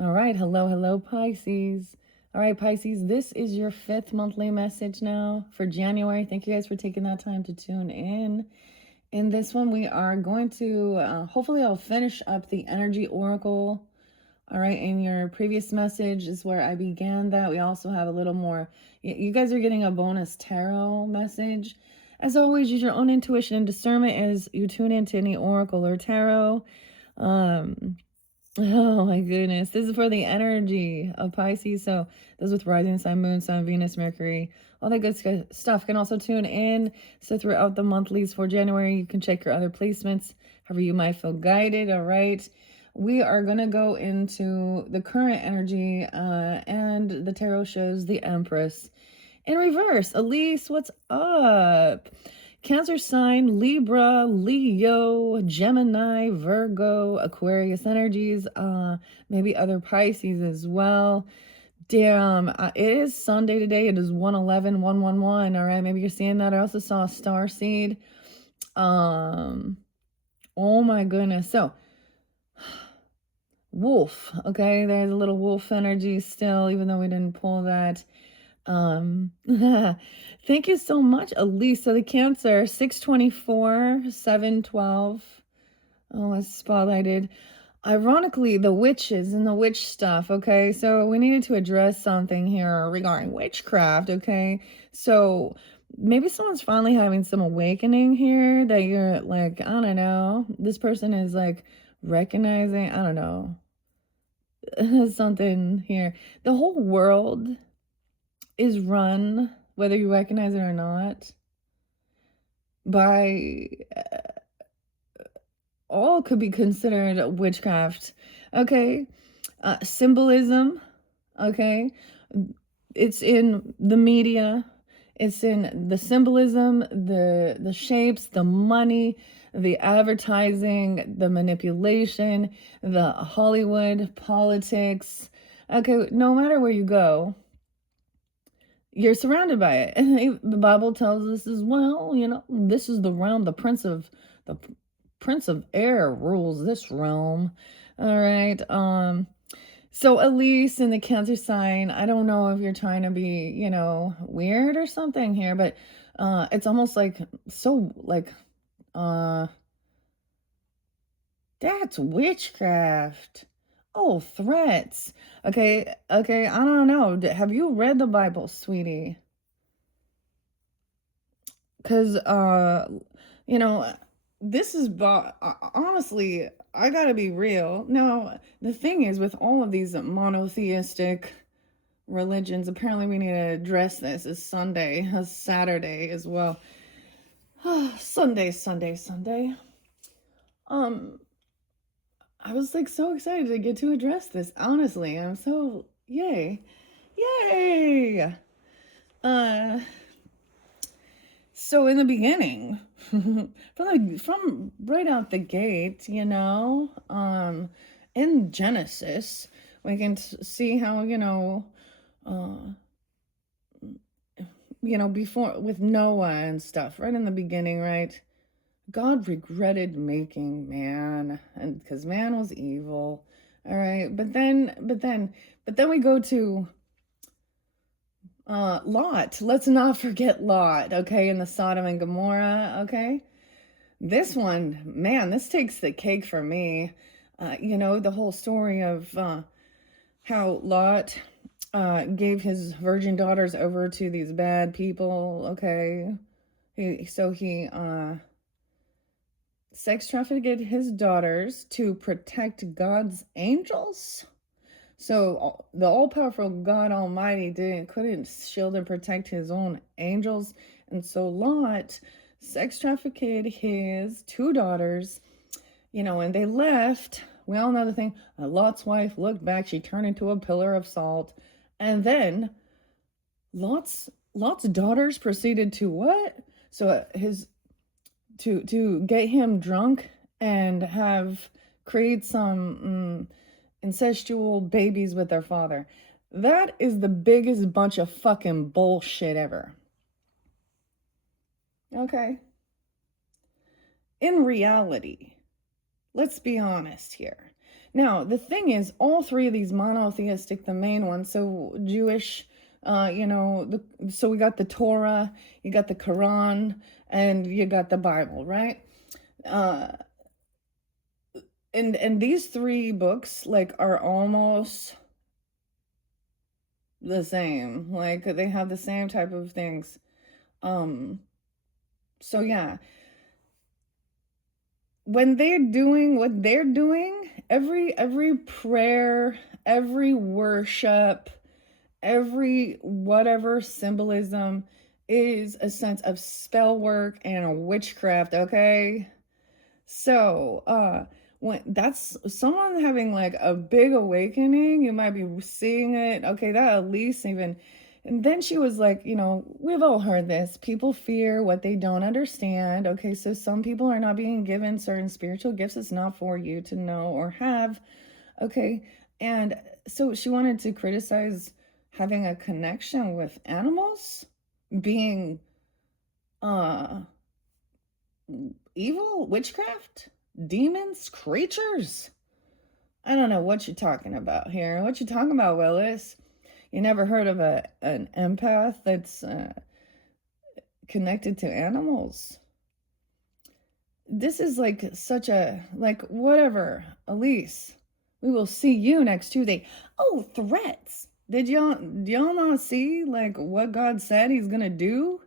All right. Hello, Pisces. All right, Pisces, this is your 5th monthly message now for January. Thank you guys for taking that time to tune in. In this one, we are going to, hopefully I'll finish up the energy oracle. All right, in your previous message is where I began that. We also have a little more, you guys are getting a bonus tarot message. As always, use your own intuition and discernment as you tune into any oracle or tarot. Oh my goodness. This is for the energy of Pisces. So those with rising sign, moon sign, Venus, Mercury, all that good stuff can also tune in. So throughout the monthlies for January, you can check your other placements, however you might feel guided. All right. We are going to go into the current energy, and the tarot shows the Empress in reverse. Elise, what's up? Cancer sign, Libra, Leo, Gemini, Virgo, Aquarius energies, maybe other Pisces as well. Damn, it is Sunday today. It is 111-111. All right, maybe you're seeing that. I also saw a star seed. Oh my goodness. So, wolf. Okay, there's a little wolf energy still, even though we didn't pull that. Thank you so much, Elise. So the Cancer, 624, 712. Oh, it's spotlighted. Ironically, the witches and the witch stuff, okay? So we needed to address something here regarding witchcraft, okay? So maybe someone's finally having some awakening here that you're like, I don't know, this person is like recognizing, I don't know, something here. The whole world is run, whether you recognize it or not, by all could be considered witchcraft. Okay, symbolism. Okay, it's in the media. It's in the symbolism, the shapes, the money, the advertising, the manipulation, the Hollywood politics. Okay, no matter where you go, you're surrounded by it. And the Bible tells us as well, this is the realm, the prince of air rules this realm. All right. So Elise in the Cancer sign, I don't know if you're trying to be, weird or something here, but it's almost like so like that's witchcraft. Oh, threats. Okay, I don't know. Have you read the Bible, sweetie? Because you know this is honestly, I gotta be real now. The thing is, with all of these monotheistic religions, apparently we need to address this. Is Sunday, as Saturday as well. Sunday. um I was like so excited to get to address this, honestly. I'm so yay. uh So in the beginning, from right out the gate, in Genesis, we can see how uh, before with Noah and stuff, right in the beginning, right? God regretted making man, and because man was evil, all right. But then we go to Lot. Let's not forget Lot, okay, in the Sodom and Gomorrah, okay? This one, man, this takes the cake for me. The whole story of how Lot gave his virgin daughters over to these bad people, okay? He sex trafficked his daughters to protect God's angels. So the all-powerful God Almighty couldn't shield and protect his own angels, and so Lot sex trafficked his two daughters, and they left. We all know the thing. Lot's wife looked back; she turned into a pillar of salt, and then Lot's daughters proceeded to what? So his to get him drunk and have create some incestual babies with their father. That is the biggest bunch of fucking bullshit ever. Okay. In reality, let's be honest here. Now, the thing is, all three of these monotheistic, the main ones, so Jewish, so we got the Torah, you got the Quran, and you got the Bible, right? Uh, and these three books, like, are almost the same. Like, they have the same type of things. So yeah, when they're doing what they're doing, every prayer, every worship, every whatever symbolism is a sense of spell work and witchcraft, okay? So, when that's someone having like a big awakening, you might be seeing it. Okay, that at least even. And then she was like, we've all heard this. People fear what they don't understand. Okay, so some people are not being given certain spiritual gifts. It's not for you to know or have. Okay, and so she wanted to criticize having a connection with animals, being uh evil, witchcraft, demons, creatures. I don't know what you're talking about here. What you talking about, Willis? You never heard of an empath that's connected to animals? This is like such a, like, whatever, Elise. We will see you next Tuesday. Oh, threats. Do y'all not see like what God said he's gonna do?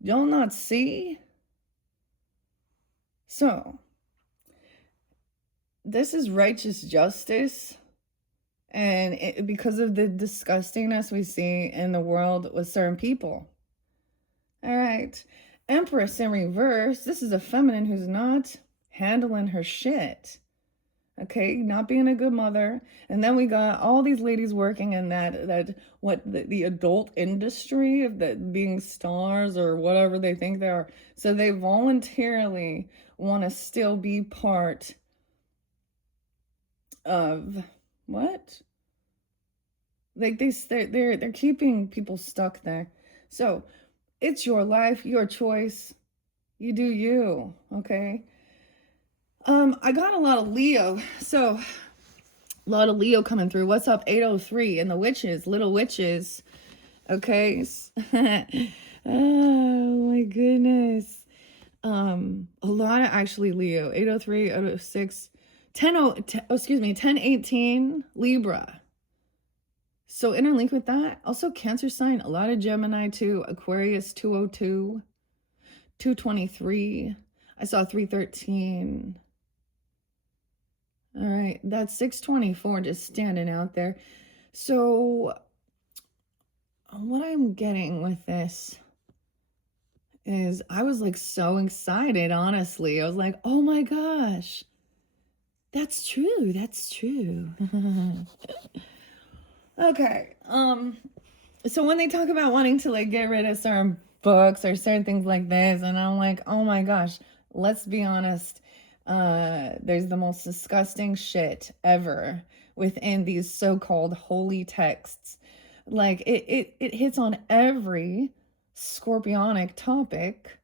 Y'all not see? So, this is righteous justice, and because of the disgustingness we see in the world with certain people. All right, Empress in reverse. This is a feminine who's not handling her shit. Okay, not being a good mother. And then we got all these ladies working in the adult industry of that, being stars or whatever they think they are. So they voluntarily want to still be part of what? Like they're keeping people stuck there. So it's your life, your choice. You do you, okay? I got a lot of Leo. So a lot of Leo coming through. What's up, 803 and the witches, little witches. Okay. Oh my goodness. A lot of actually Leo. 803, 806, 1018 Libra. So interlink with that. Also Cancer sign, a lot of Gemini too. Aquarius 202, 223. I saw 313. All right, that's 624 just standing out there. So what I'm getting with this is I was like so excited, honestly. I was like, oh my gosh, that's true. That's true. Okay. So when they talk about wanting to like get rid of certain books or certain things like this, and I'm like, oh my gosh, let's be honest. There's the most disgusting shit ever within these so-called holy texts. Like it hits on every scorpionic topic.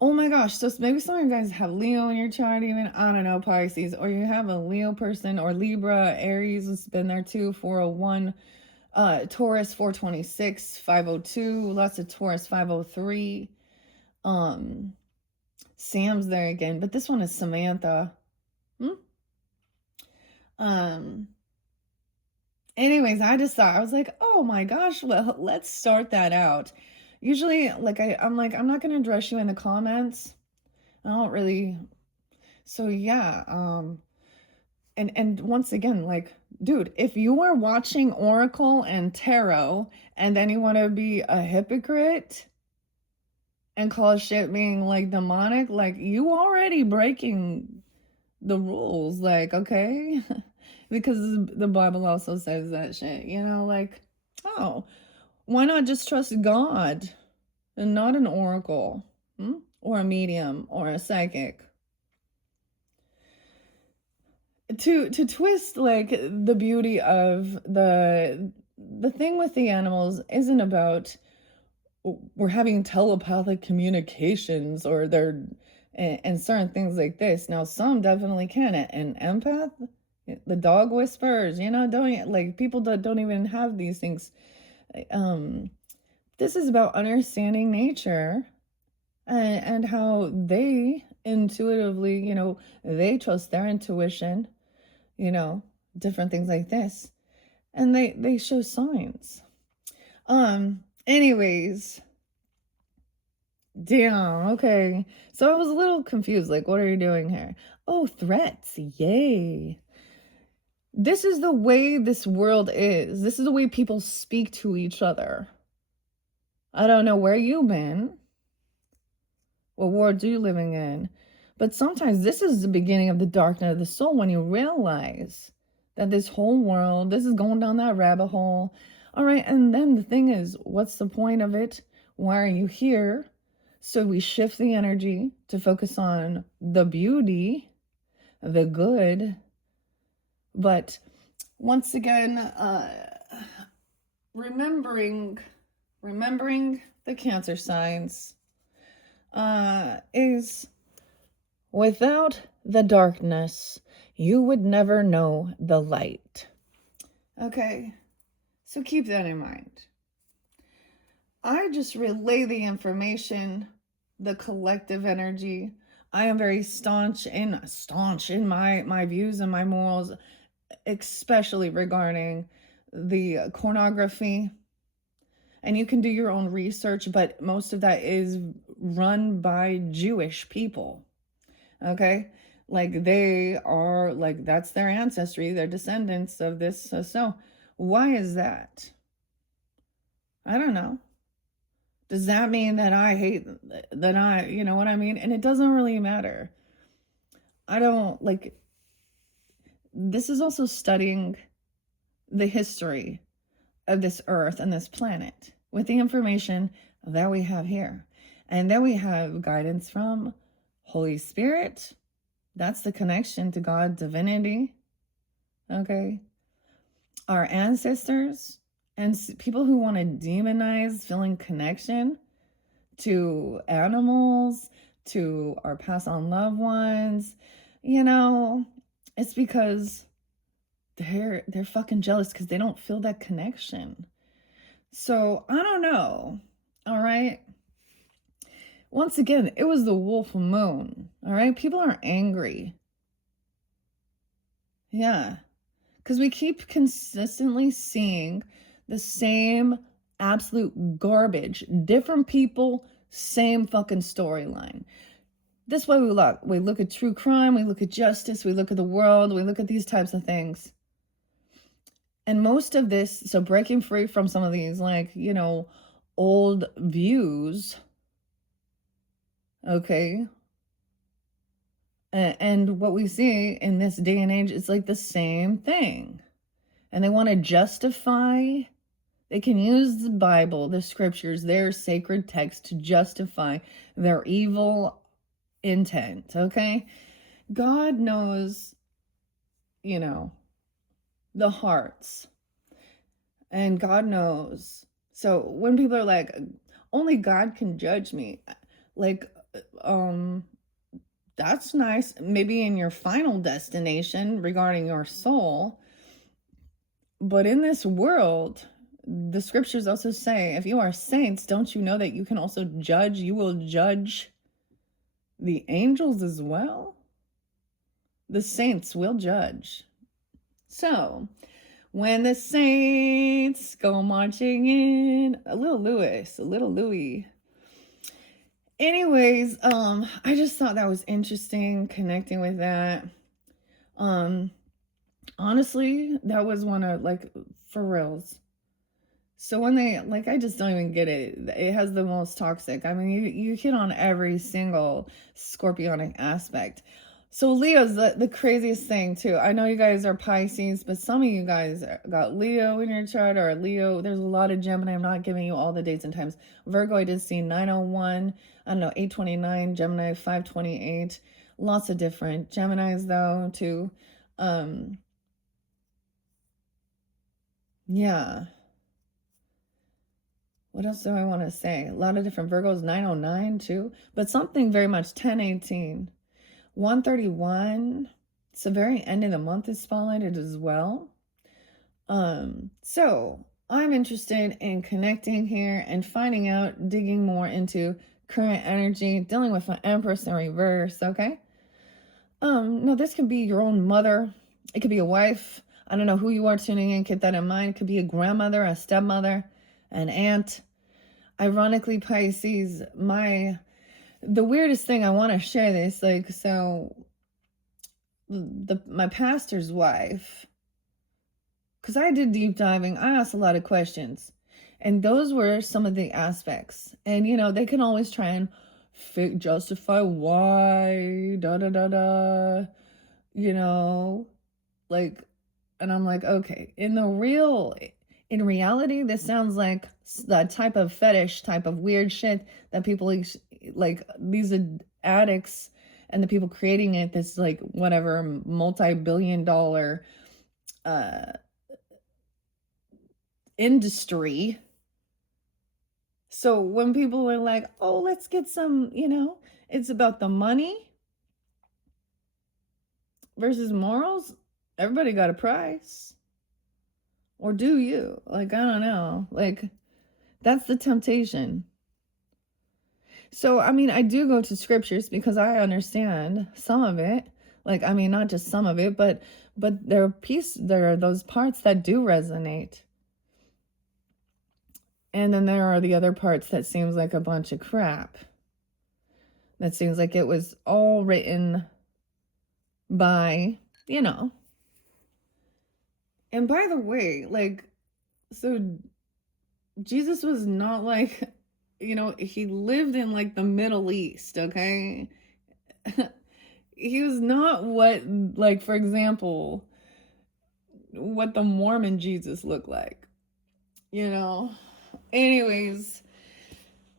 Oh my gosh, so maybe some of you guys have Leo in your chart, even, I don't know, Pisces, or you have a Leo person, or Libra, Aries has been there too, 401, Taurus 426, 502, lots of Taurus 503. Sam's there again, but this one is Samantha. Anyways, I just thought, I was like, oh my gosh, well, let's start that out. Usually, like, I'm like, I'm not going to address you in the comments. I don't really. So yeah, and once again, like, dude, if you are watching Oracle and Tarot and then you want to be a hypocrite and call shit being like demonic, like, you already breaking the rules, like, okay? Because the Bible also says that shit, like, oh, why not just trust God and not an oracle, or a medium or a psychic? To twist like the beauty of the thing with the animals isn't about we're having telepathic communications or they're and certain things like this. Now, some definitely can. An empath, the dog whispers, don't like people that don't even have these things. Um, this is about understanding nature and how they intuitively, they trust their intuition, you know, different things like this. And they show signs. Anyways, damn, okay. So I was a little confused, like, what are you doing here? Oh, threats, yay. This is the way this world is. This is the way people speak to each other. I don't know where you've been. What world are you living in? But sometimes this is the beginning of the dark night of the soul when you realize that this whole world, this is going down that rabbit hole. All right, and then the thing is, what's the point of it? Why are you here? So we shift the energy to focus on the beauty, the good. But once again, remembering the Cancer signs is without the darkness, you would never know the light. Okay, so keep that in mind. I just relay the information, the collective energy. I am very staunch in my views and my morals, especially regarding the pornography. And you can do your own research, but most of that is run by Jewish people. Okay? Like they are, like, that's their ancestry, they're descendants of this. So why is that? I don't know. Does that mean that I hate that you know what I mean? And it doesn't really matter. I don't like, this is also studying the history of this earth and this planet with the information that we have here. And then we have guidance from Holy Spirit. That's the connection to God, divinity. Okay. Our ancestors and people who want to demonize feeling connection to animals, to our passed on loved ones, it's because they're fucking jealous because they don't feel that connection. So I don't know. All right. Once again, it was the wolf moon. All right. People are angry. Yeah. Because we keep consistently seeing the same absolute garbage. Different people, same fucking storyline. This way we look at true crime, we look at justice, we look at the world, we look at these types of things. And most of this, so breaking free from some of these, like, old views, okay? And what we see in this day and age is like the same thing. And they want to justify, they can use the Bible, the scriptures, their sacred text to justify their evil intent, okay? God knows, the hearts. And God knows. So when people are like, only God can judge me, like, that's nice. Maybe in your final destination regarding your soul. But in this world, the scriptures also say, if you are saints, don't you know that you can also judge? You will judge the angels as well. The saints will judge. So, when the saints go marching in, a little Louis. Anyways, I just thought that was interesting, connecting with that. Honestly, that was one of, like, for reals. So when they, like, I just don't even get it. It has the most toxic. I mean, you hit on every single scorpionic aspect. So Leo's the craziest thing too. I know you guys are Pisces, but some of you guys got Leo in your chart, or Leo. There's a lot of Gemini. I'm not giving you all the dates and times. Virgo, I did see 901. I don't know, 829. Gemini, 528. Lots of different Geminis though too. Yeah. What else do I want to say? A lot of different Virgos, 909 too, but something very much 1018. 131. It's the very end of the month is spotlighted as well. So I'm interested in connecting here and finding out, digging more into current energy, dealing with an Empress in reverse, okay? No, this could be your own mother. It could be a wife. I don't know who you are tuning in. Keep that in mind. It could be a grandmother, a stepmother, an aunt. Ironically, Pisces, the weirdest thing, I want to share this, like, so my pastor's wife, because I did deep diving, I asked a lot of questions, and those were some of the aspects. And you know, they can always try and justify why da da da da, you know, like, and I'm like, okay, in reality, this sounds like the type of fetish, type of weird shit that people like, these addicts and the people creating it, this like whatever multi-billion-dollar industry. So when people are like, oh, let's get some, you know, it's about the money versus morals. Everybody got a price. Or do you? Like, I don't know. Like, that's the temptation. So, I mean, I do go to scriptures because I understand some of it. Like, I mean, not just some of it, but there are those parts that do resonate. And then there are the other parts that seems like a bunch of crap. That seems like it was all written by, you know. And by the way, like, so Jesus was not like, you know, he lived in like the Middle East, okay? He was not what, like, for example, what the Mormon Jesus looked like, you know? Anyways,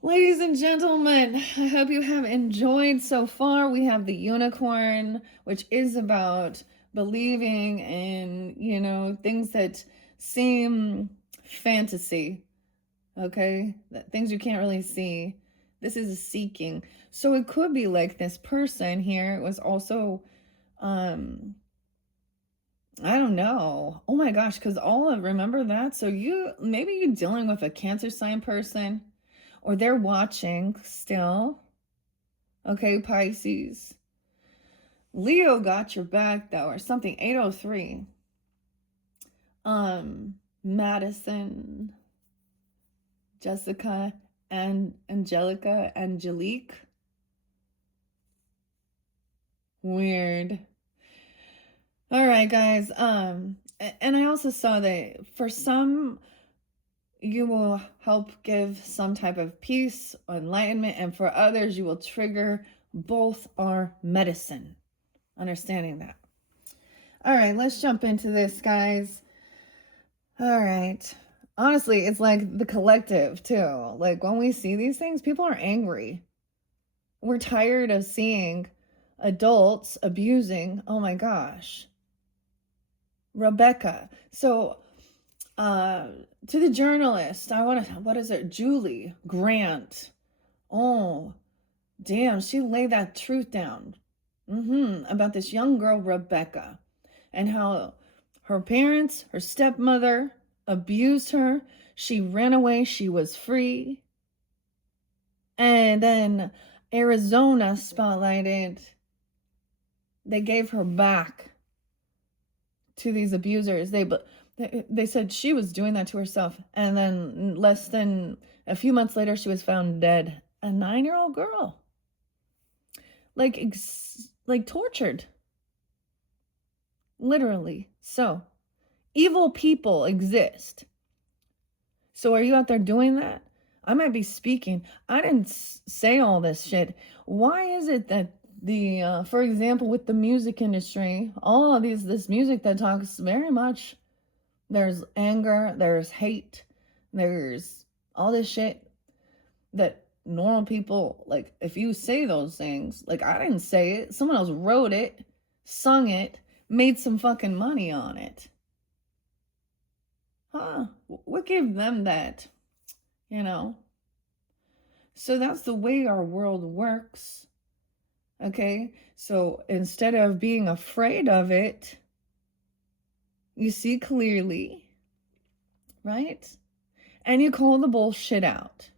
ladies and gentlemen, I hope you have enjoyed so far. We have the unicorn, which is about believing in, you know, things that seem fantasy, okay? That things you can't really see. This is a seeking. So it could be like this person here was also, I don't know. Oh my gosh, because remember that? So maybe you're dealing with a Cancer sign person, or they're watching still. Okay, Pisces. Leo got your back though, or something. 803. Madison, Jessica, and Angelique. Weird. All right, guys. And I also saw that for some, you will help give some type of peace or enlightenment, and for others, you will trigger. Both are medicine. Understanding that. All right, let's jump into this, guys. All right. Honestly, it's like the collective, too. Like, when we see these things, people are angry. We're tired of seeing adults abusing. Oh my gosh. Rebecca. So, to the journalist, what is it? Julie Grant. Oh, damn, she laid that truth down. About this young girl, Rebecca, and how her parents, her stepmother, abused her. She ran away. She was free. And then Arizona spotlighted. They gave her back to these abusers. They said she was doing that to herself. And then less than a few months later, she was found dead. A 9-year-old girl. Like tortured. Literally. So, evil people exist. So are you out there doing that? I might be speaking. I didn't say all this shit. Why is it that for example, with the music industry, all of this music that talks very much, there's anger, there's hate, there's all this shit that normal people, like, if you say those things, like, I didn't say it, someone else wrote it, sung it, made some fucking money on it. Huh? What gave them that you know? So that's the way our world works. Okay? So instead of being afraid of it, you see clearly, right? And you call the bullshit out.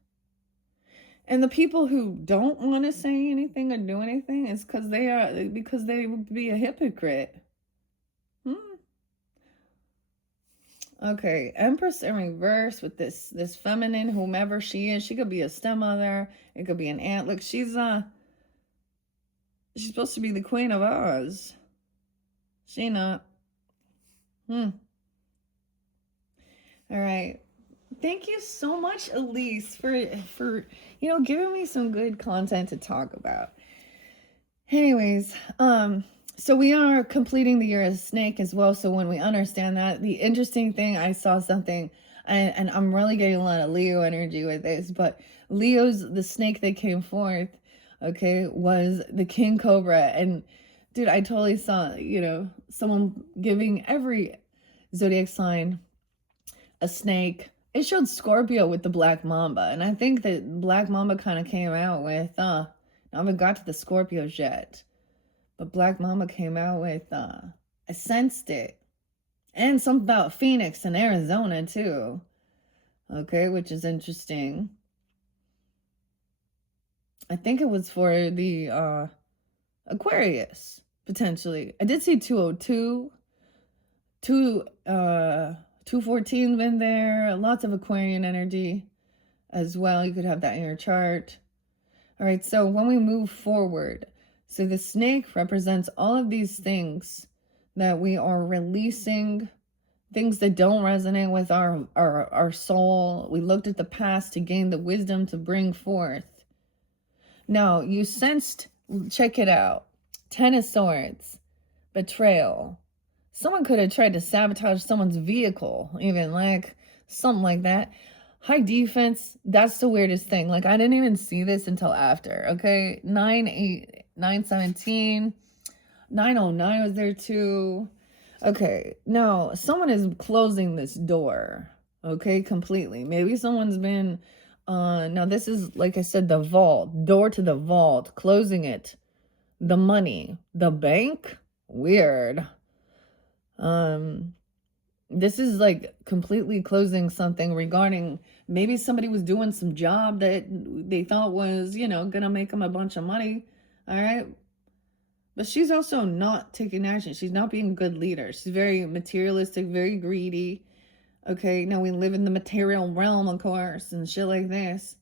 And the people who don't want to say anything or do anything is because they would be a hypocrite. Okay, Empress in reverse with this feminine, whomever she is. She could be a stepmother. It could be an aunt. Look, she's supposed to be the Queen of Oz. She not. All right. Thank you so much, Elise, for giving me some good content to talk about. Anyways, so we are completing the year as a snake as well. So when we understand that, the interesting thing, I saw something, and I'm really getting a lot of Leo energy with this, but Leo's, the snake that came forth, okay, was the King Cobra. And dude, I totally saw, someone giving every zodiac sign a snake. It showed Scorpio with the Black Mamba. And I think that Black Mamba kind of came out with, I haven't got to the Scorpios yet. But Black Mama came out with, I sensed it. And something about Phoenix and Arizona, too. Okay, which is interesting. I think it was for the Aquarius, potentially. I did see 202. 214 been there. Lots of Aquarian energy as well. You could have that in your chart. All right, so when we move forward, so the snake represents all of these things that we are releasing, things that don't resonate with our soul. We looked at the past to gain the wisdom to bring forth. Now, you sensed, check it out, 10 of Swords, betrayal. Someone could have tried to sabotage someone's vehicle, even like something like that. High defense, that's the weirdest thing. Like, I didn't even see this until after, okay? 917, 909 was there too. Okay, now someone is closing this door, okay, completely. Maybe someone's been, now this is, like I said, the vault, door to the vault, closing it. The money, the bank, weird. This is like completely closing something regarding maybe somebody was doing some job that they thought was, gonna make them a bunch of money. All right. But she's also not taking action. She's not being a good leader. She's very materialistic, very greedy. Okay. Now we live in the material realm, of course, and shit like this.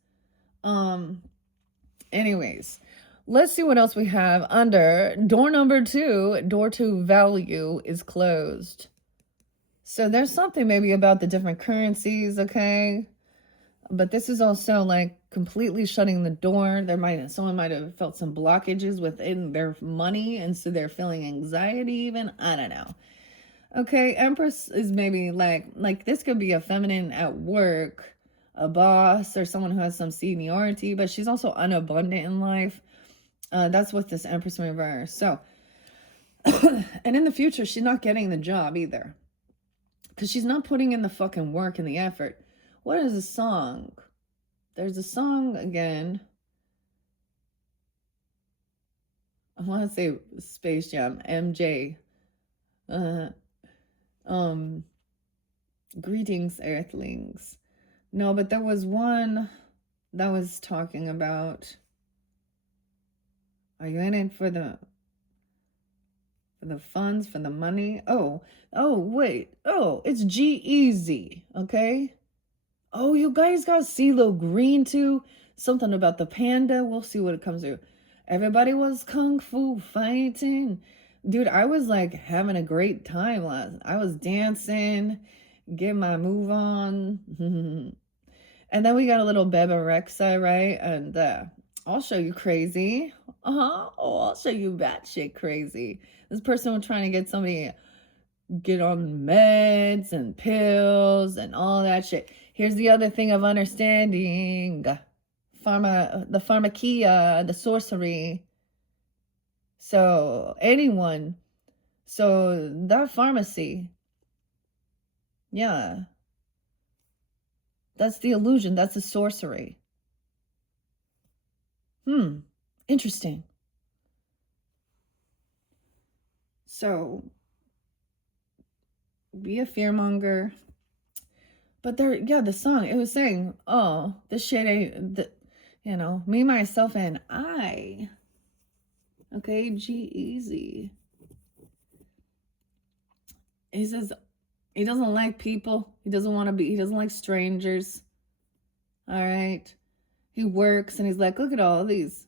Anyways, let's see what else we have under door number 2. Door to value is closed. So there's something maybe about the different currencies, okay? But this is also like completely shutting the door. Someone might have felt some blockages within their money, and so they're feeling anxiety even. I don't know. Okay, Empress is maybe like this could be a feminine at work, a boss, or someone who has some seniority, but she's also unabundant in life. That's what this Empress in reverse. So, and in the future, she's not getting the job either. Because she's not putting in the fucking work and the effort. What is a song? There's a song again. I want to say Space Jam, MJ. Greetings, Earthlings. No, but there was one that was talking about, are you in it for the funds, for the money? Oh, wait. Oh, it's G-Eazy, okay? Oh, you guys got CeeLo Green too? Something about the panda. We'll see what it comes to. Everybody was kung fu fighting. Dude, I was like having a great time I was dancing, getting my move on. And then we got a little Bebe Rexha, right? And I'll show you crazy. Oh, I'll show you batshit crazy. This person was trying to get somebody get on meds and pills and all that shit. Here's the other thing of understanding. The pharmakia, the sorcery. So anyone, so that pharmacy, yeah. That's the illusion. That's the sorcery. Interesting. So, be a fearmonger. But there, yeah, the song, it was saying, oh, this shit ain't, me, myself, and I. Okay, G-Eazy. He says he doesn't like people. He doesn't like strangers. All right. He works and he's like, look at all these.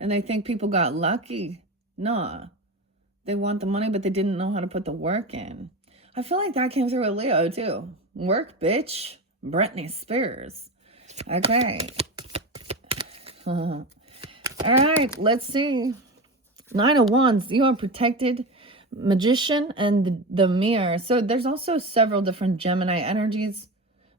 And they think people got lucky. Nah. They want the money, but they didn't know how to put the work in. I feel like that came through with Leo, too. Work, bitch. Britney Spears. Okay. All right, let's see. 9 of Wands. You are protected. Magician and the mirror. So there's also several different Gemini energies.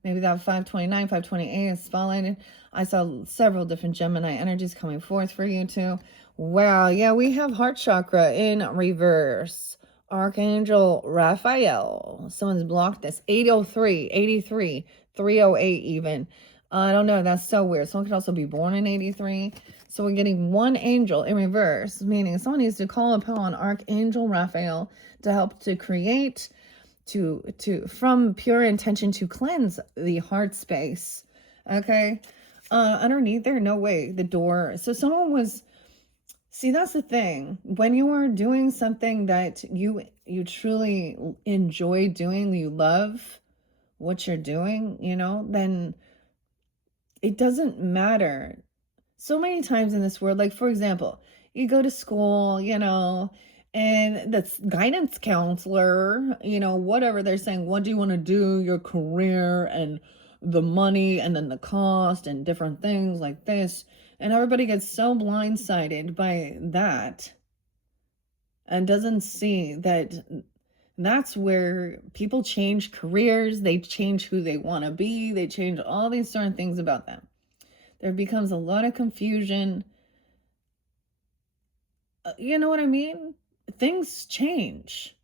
Maybe that 529, 528 is spotlighted. I saw several different Gemini energies coming forth for you too. Wow, yeah, we have heart chakra in reverse. Archangel Raphael. Someone's blocked this. 803, 83, 308 even. I don't know. That's so weird. Someone could also be born in 83. So we're getting one angel in reverse, meaning someone needs to call upon Archangel Raphael to help to create, to from pure intention to cleanse the heart space. Okay. Underneath there, no way, the door. So someone was, see, that's the thing. When you are doing something that you truly enjoy doing, you love what you're doing, then it doesn't matter. So many times in this world, like for example, you go to school, and the guidance counselor, whatever they're saying, what do you want to do, your career and the money and then the cost and different things like this. And everybody gets so blindsided by that and doesn't see that that's where people change careers, they change who they want to be, they change all these certain things about them. There becomes a lot of confusion. You know what I mean? Things change.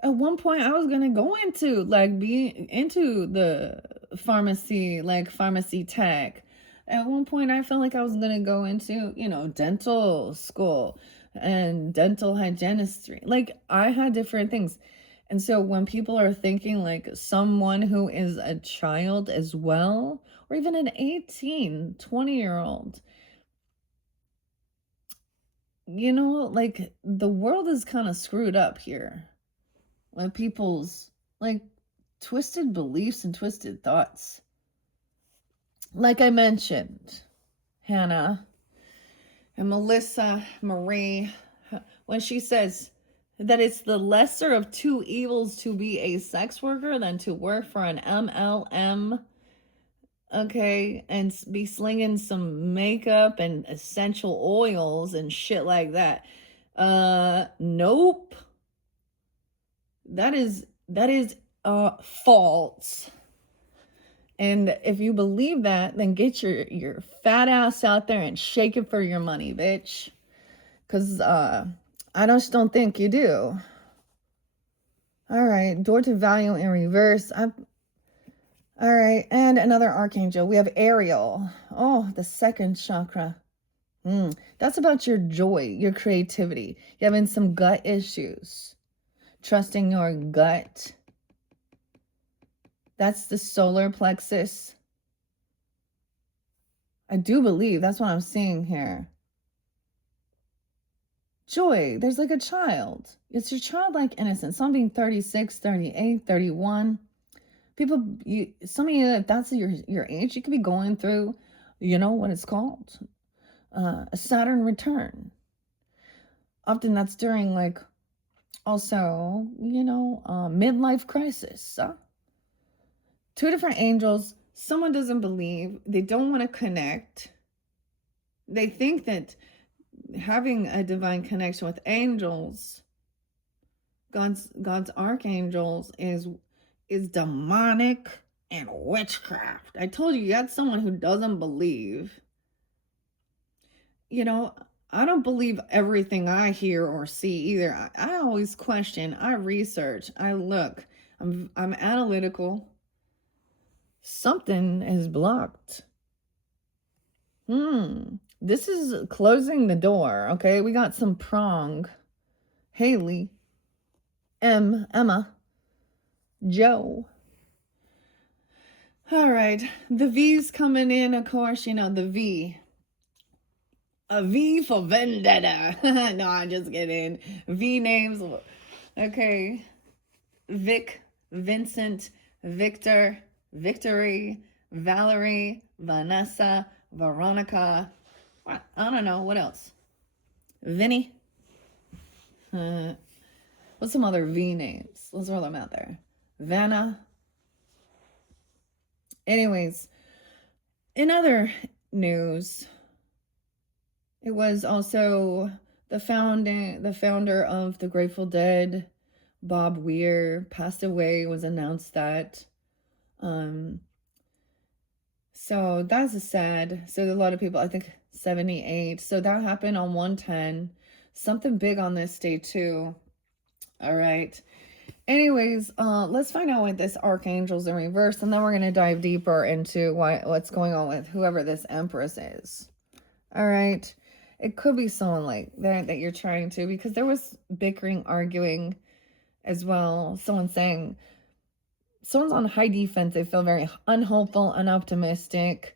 At one point, I was going to go into, be into the pharmacy, pharmacy tech. At one point, I felt like I was going to go into, dental school and dental hygienistry. I had different things. And so when people are thinking someone who is a child as well, or even an 18, 20-year-old, the world is kind of screwed up here with people's twisted beliefs and twisted thoughts. Like I mentioned, Hannah and Melissa Marie, when she says that it's the lesser of two evils to be a sex worker than to work for an MLM, okay, and be slinging some makeup and essential oils and shit like that. Nope. That is false. And if you believe that, then get your fat ass out there and shake it for your money, bitch. Because I just don't think you do. All right, door to value in reverse. All right, and another archangel. We have Ariel. Oh, the second chakra. That's about your joy, your creativity. You're having some gut issues. Trusting your gut. That's the solar plexus. I do believe that's what I'm seeing here. Joy, there's a child. It's your childlike innocence. Some being 36, 38, 31. People, some of you, if that's your age, you could be going through, what it's called, a Saturn return. Often that's during also, midlife crisis. Two different angels. Someone doesn't believe. They don't want to connect. They think that having a divine connection with angels, God's archangels, is demonic and witchcraft. I told you got someone who doesn't believe. I don't believe everything I hear or see either. I always question. I research. I look. I'm analytical. Something is blocked. This is closing the door, okay? We got some prong. Haley. Emma. Joe. All right. The V's coming in, of course. You know, the V. A V for vendetta. No, I'm just kidding. V names. Okay. Vic, Vincent, Victor, Victory, Valerie, Vanessa, Veronica. What? I don't know. What else? Vinny. What's some other V names? Let's roll them out there. Vanna. Anyways, in other news, it was also the founder of the Grateful Dead, Bob Weir, passed away. It was announced that. So that's a sad. So a lot of people, I think 78. So that happened on 110. Something big on this day too. All right. Anyways, let's find out what this Archangel's in reverse, and then we're gonna dive deeper into what's going on with whoever this Empress is. All right. It could be someone like that you're trying to, because there was bickering, arguing as well. Someone's saying someone's on high defense. They feel very unhopeful, unoptimistic.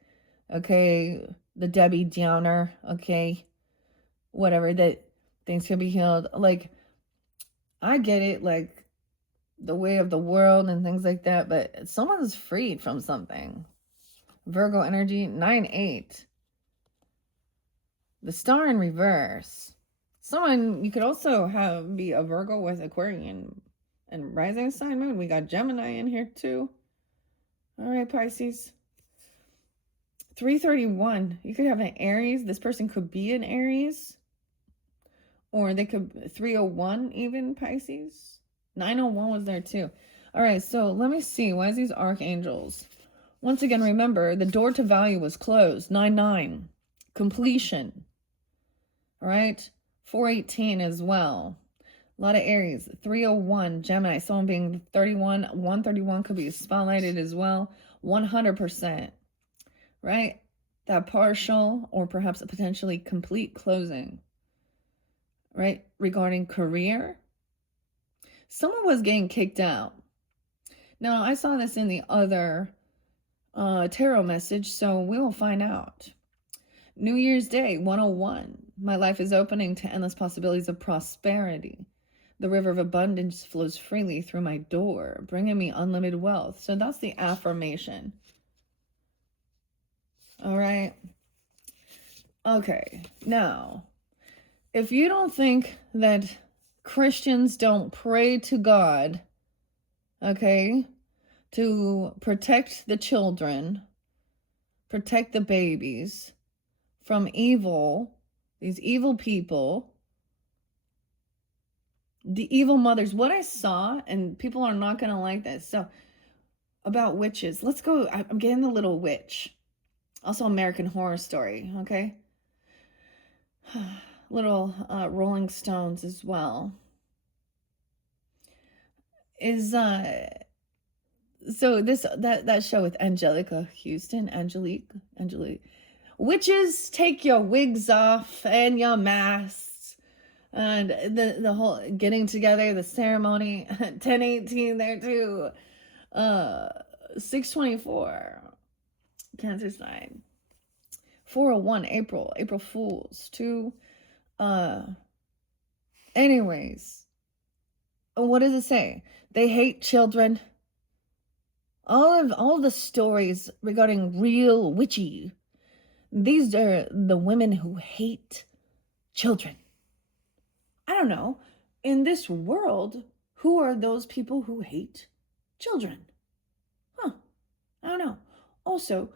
Okay. The Debbie Downer. Okay. Whatever, that things can be healed. Like, I get it, like the way of the world and things like that, but someone's freed from something. Virgo energy, 9-8. The star in reverse. Someone, you could also be a Virgo with Aquarian and rising sign moon. We got Gemini in here too. All right, Pisces. 331. You could have an Aries. This person could be an Aries. Or they could, 301 even, Pisces. 901 was there too. All right, so let me see. Why is these archangels? Once again, remember, the door to value was closed. 9-9. Completion. All right. 418 as well. A lot of Aries. 301. Gemini. Someone being 31. 131 could be spotlighted as well. 100%. Right? That partial or perhaps a potentially complete closing. Right? Regarding career. Someone was getting kicked out. Now, I saw this in the other tarot message, so we will find out. New Year's Day, 101. My life is opening to endless possibilities of prosperity. The river of abundance flows freely through my door, bringing me unlimited wealth. So that's the affirmation. All right. Okay. Now, if you don't think that Christians don't pray to God, okay, to protect the children, protect the babies from evil, these evil people, the evil mothers. What I saw, and people are not going to like this, so about witches. Let's go. I'm getting the little witch. Also American Horror Story, okay? Little Rolling Stones as well. Is so that show with Angelique. Witches, take your wigs off and your masks, and the whole getting together, the ceremony. 1018 there too. 624 Cancer sign. 401 April Fools too. Anyways, what does it say? They hate children. All of the stories regarding real witchy, these are the women who hate children. I don't know. In this world, who are those people who hate children? I don't know. Also,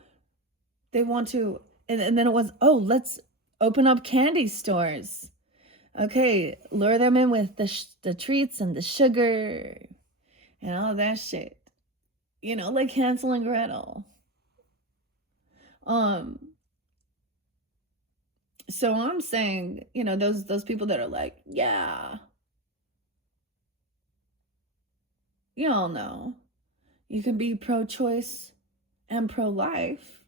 they want to, and then it was, let's open up candy stores. Okay, lure them in with the treats and the sugar and all that shit. You know, like Hansel and Gretel. So I'm saying, you know, those people that are like, yeah, you all know, you can be pro-choice and pro-life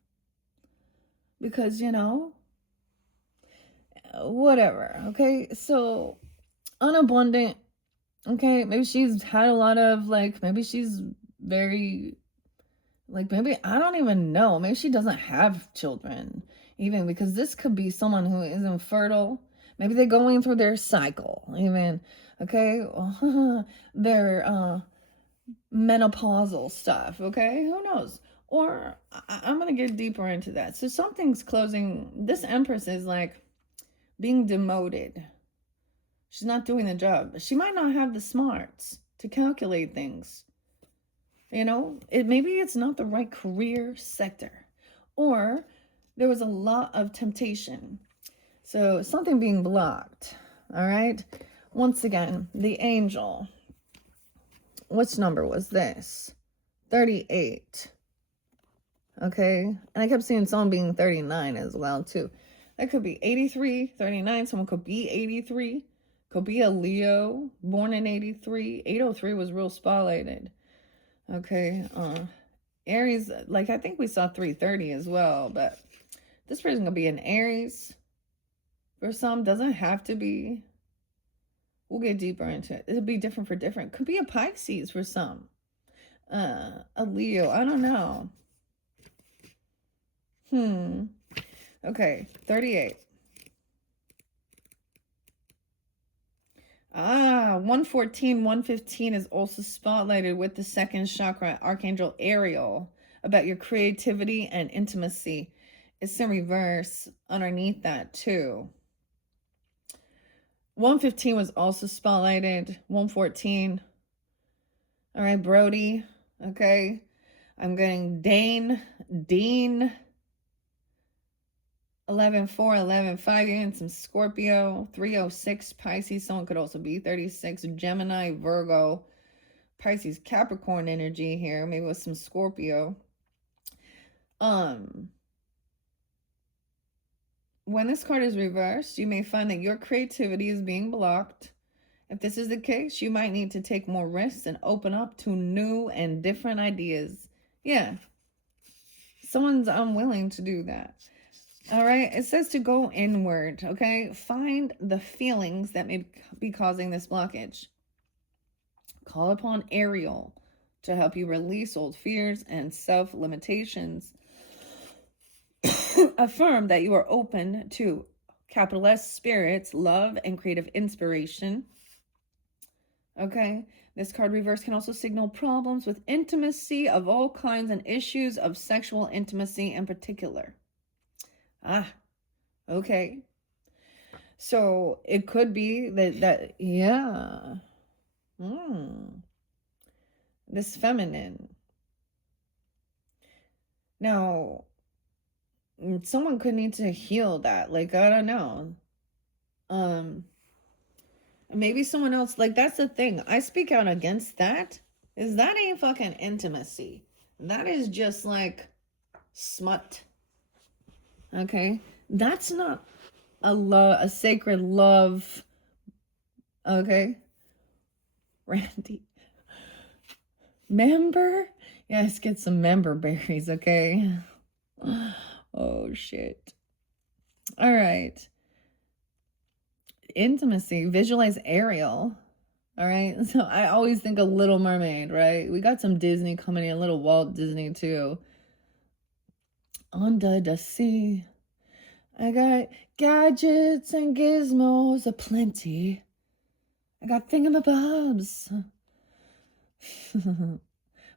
because, you know, whatever. Okay, so unabundant. Okay, maybe she's had a lot of, like, maybe she's very, like, maybe I don't even know, maybe she doesn't have children even, because this could be someone who is infertile. Maybe they're going through their cycle even. Okay. Their menopausal stuff. Okay, who knows? Or I'm gonna get deeper into that. So something's closing. This Empress is like being demoted. She's not doing the job. She might not have the smarts to calculate things. You know, maybe it's not the right career sector, or there was a lot of temptation. So something being blocked. All right. Once again, the angel. Which number was this? 38. Okay. And I kept seeing someone being 39 as well, too. That could be 83, 39. Someone could be 83. Could be a Leo born in 83. 803 was real spotlighted. Okay. Aries, like I think we saw 330 as well, but this person could be an Aries. For some, doesn't have to be. We'll get deeper into it. It'll be different for different. Could be a Pisces for some. A Leo. I don't know. Okay, 38. 114, 115 is also spotlighted with the second chakra, Archangel Ariel, about your creativity and intimacy. It's in reverse underneath that too. 115 was also spotlighted. 114. All right, Brody. Okay. I'm getting Dean. 11-4, 11-5, even some Scorpio. 306, Pisces. Someone could also be 36. Gemini, Virgo. Pisces, Capricorn energy here. Maybe with some Scorpio. When this card is reversed, you may find that your creativity is being blocked. If this is the case, you might need to take more risks and open up to new and different ideas. Yeah. Someone's unwilling to do that. All right. It says to go inward. Okay. Find the feelings that may be causing this blockage. Call upon Ariel to help you release old fears and self-limitations. Affirm that you are open to capital S spirits, love, and creative inspiration. Okay. This card reverse can also signal problems with intimacy of all kinds and issues of sexual intimacy in particular. Okay. So it could be that yeah. This feminine. Now, someone could need to heal that. Like, I don't know. Maybe someone else, like, that's the thing. I speak out against that. That ain't fucking intimacy. That is just like smut. Okay? That's not a sacred love. Okay? Randy. Member? Yes, get some member berries, okay? Oh, shit. All right. Intimacy. Visualize Ariel. All right. So I always think of Little Mermaid, right? We got some Disney coming in, a little Walt Disney too. Under the sea. I got gadgets and gizmos aplenty. I got thingamabobs.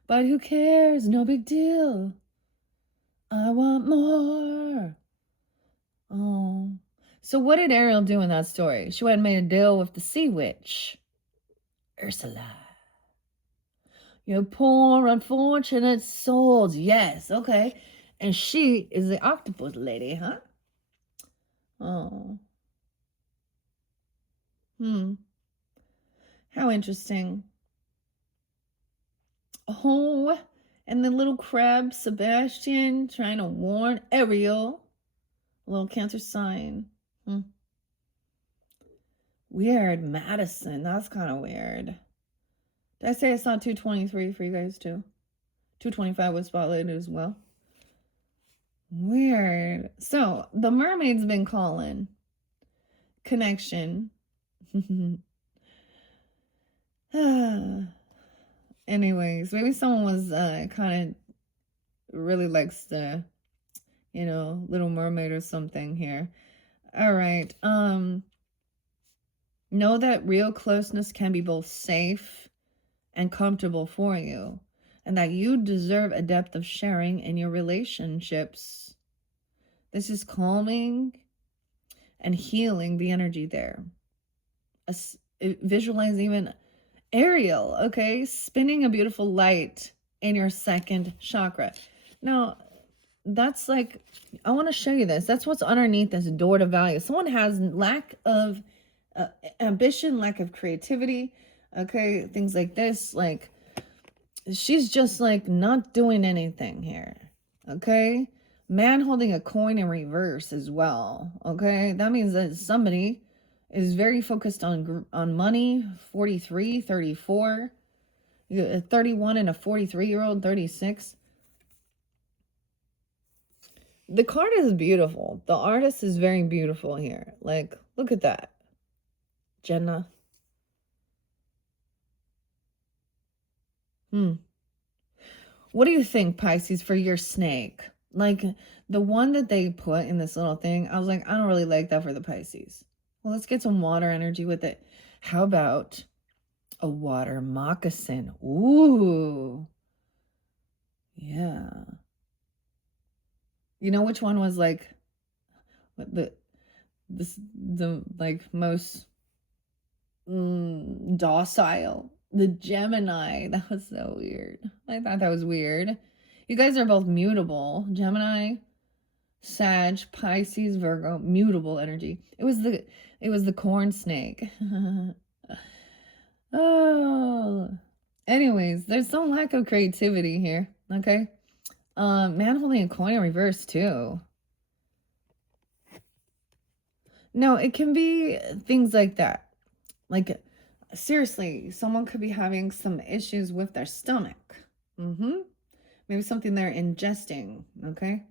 But who cares? No big deal. I want more. Oh. So what did Ariel do in that story? She went and made a deal with the sea witch, Ursula. You poor unfortunate souls. Yes, okay. And she is the octopus lady, huh? Oh. How interesting. Oh, and the little crab Sebastian trying to warn Ariel. A little Cancer sign. Weird. Madison. That's kind of weird. Did I say I saw 223 for you guys too? 225 was spotlighted as well. Weird. So the mermaid's been calling. Connection. Anyways, maybe someone was kind of really likes the, Little Mermaid or something here. All right. Know that real closeness can be both safe and comfortable for you, and that you deserve a depth of sharing in your relationships. This is calming and healing the energy there. Visualize even Ariel, okay, spinning a beautiful light in your second chakra. Now, that's like, I want to show you this. That's what's underneath this door to value. Someone has lack of ambition, lack of creativity, okay, things like this. Like, she's just like not doing anything here, okay? Man holding a coin in reverse as well, okay? That means that somebody is very focused on money. 43, 34, a 31 and a 43-year-old, 36. The card is beautiful. The artist is very beautiful here. Like, look at that. Jenna. What do you think, Pisces, for your snake? Like, the one that they put in this little thing, I was like, I don't really like that for the Pisces. Well, let's get some water energy with it. How about a water moccasin? Ooh. Yeah. You know which one was like the like most docile? The Gemini. That was so weird. I thought that was weird. You guys are both mutable. Gemini, Sag, Pisces, Virgo, mutable energy. It was the corn snake. Oh. Anyways, there's some lack of creativity here. Okay. Man holding a coin in reverse too. No, it can be things like that. Like, seriously, someone could be having some issues with their stomach. Maybe something they're ingesting, okay?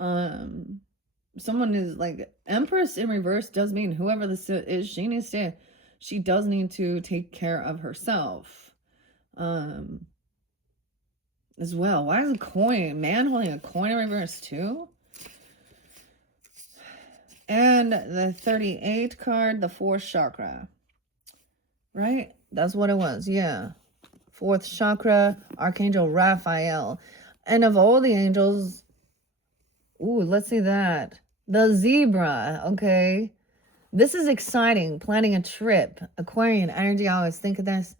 Someone is like, Empress in reverse does mean whoever this is, she does need to take care of herself. As well. Why is a coin? Man holding a coin in reverse too? And the 38 card, the 4th chakra. Right? That's what it was. Yeah. 4th chakra, Archangel Raphael. And of all the angels, ooh, let's see that. The zebra, okay? This is exciting. Planning a trip. Aquarian energy, I always think of this.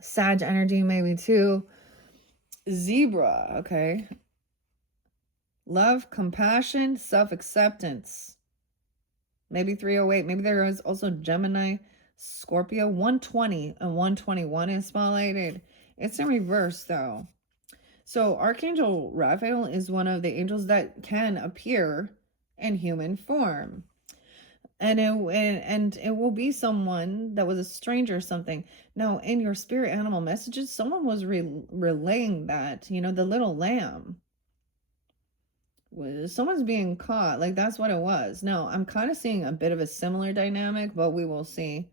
Sag energy maybe too. Zebra, okay? Love, compassion, self-acceptance. Maybe 308. Maybe there is also Gemini, Scorpio. 120 and 121 is spotlighted. It's in reverse though. So Archangel Raphael is one of the angels that can appear in human form. And it will be someone that was a stranger or something. Now, in your spirit animal messages, someone was relaying that, the little lamb. Someone's being caught. Like, that's what it was. Now, I'm kind of seeing a bit of a similar dynamic, but we will see.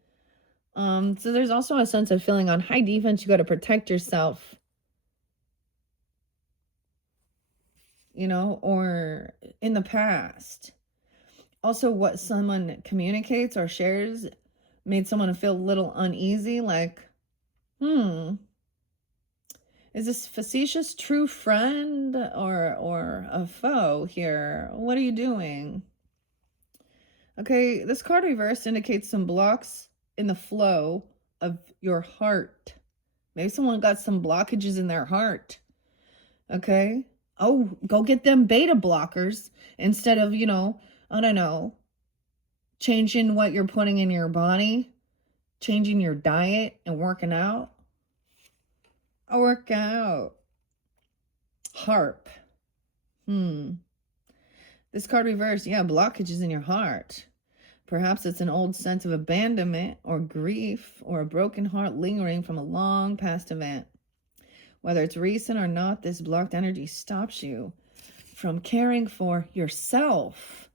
So there's also a sense of feeling on high defense. You got to protect yourself. Or in the past. Also, what someone communicates or shares made someone feel a little uneasy, like, is this facetious true friend or a foe here? What are you doing? Okay, this card reversed indicates some blocks in the flow of your heart. Maybe someone got some blockages in their heart. Okay? Oh, go get them beta blockers instead of, I don't know, changing what you're putting in your body, changing your diet and working out. I work out. Harp. This card reversed, blockages in your heart. Perhaps it's an old sense of abandonment or grief or a broken heart lingering from a long past event. Whether it's recent or not, this blocked energy stops you from caring for yourself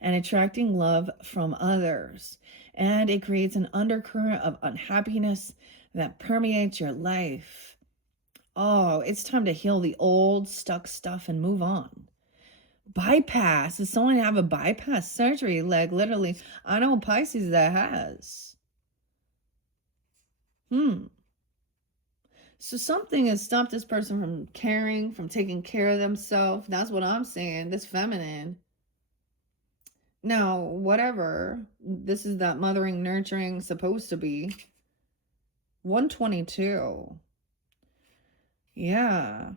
and attracting love from others. And it creates an undercurrent of unhappiness that permeates your life. Oh, it's time to heal the old stuck stuff and move on. Bypass. Does someone have a bypass surgery? Like literally, I know Pisces that has. So something has stopped this person from caring, from taking care of themselves. That's what I'm saying. This feminine. Now, whatever. This is that mothering, nurturing supposed to be. 122. Yeah.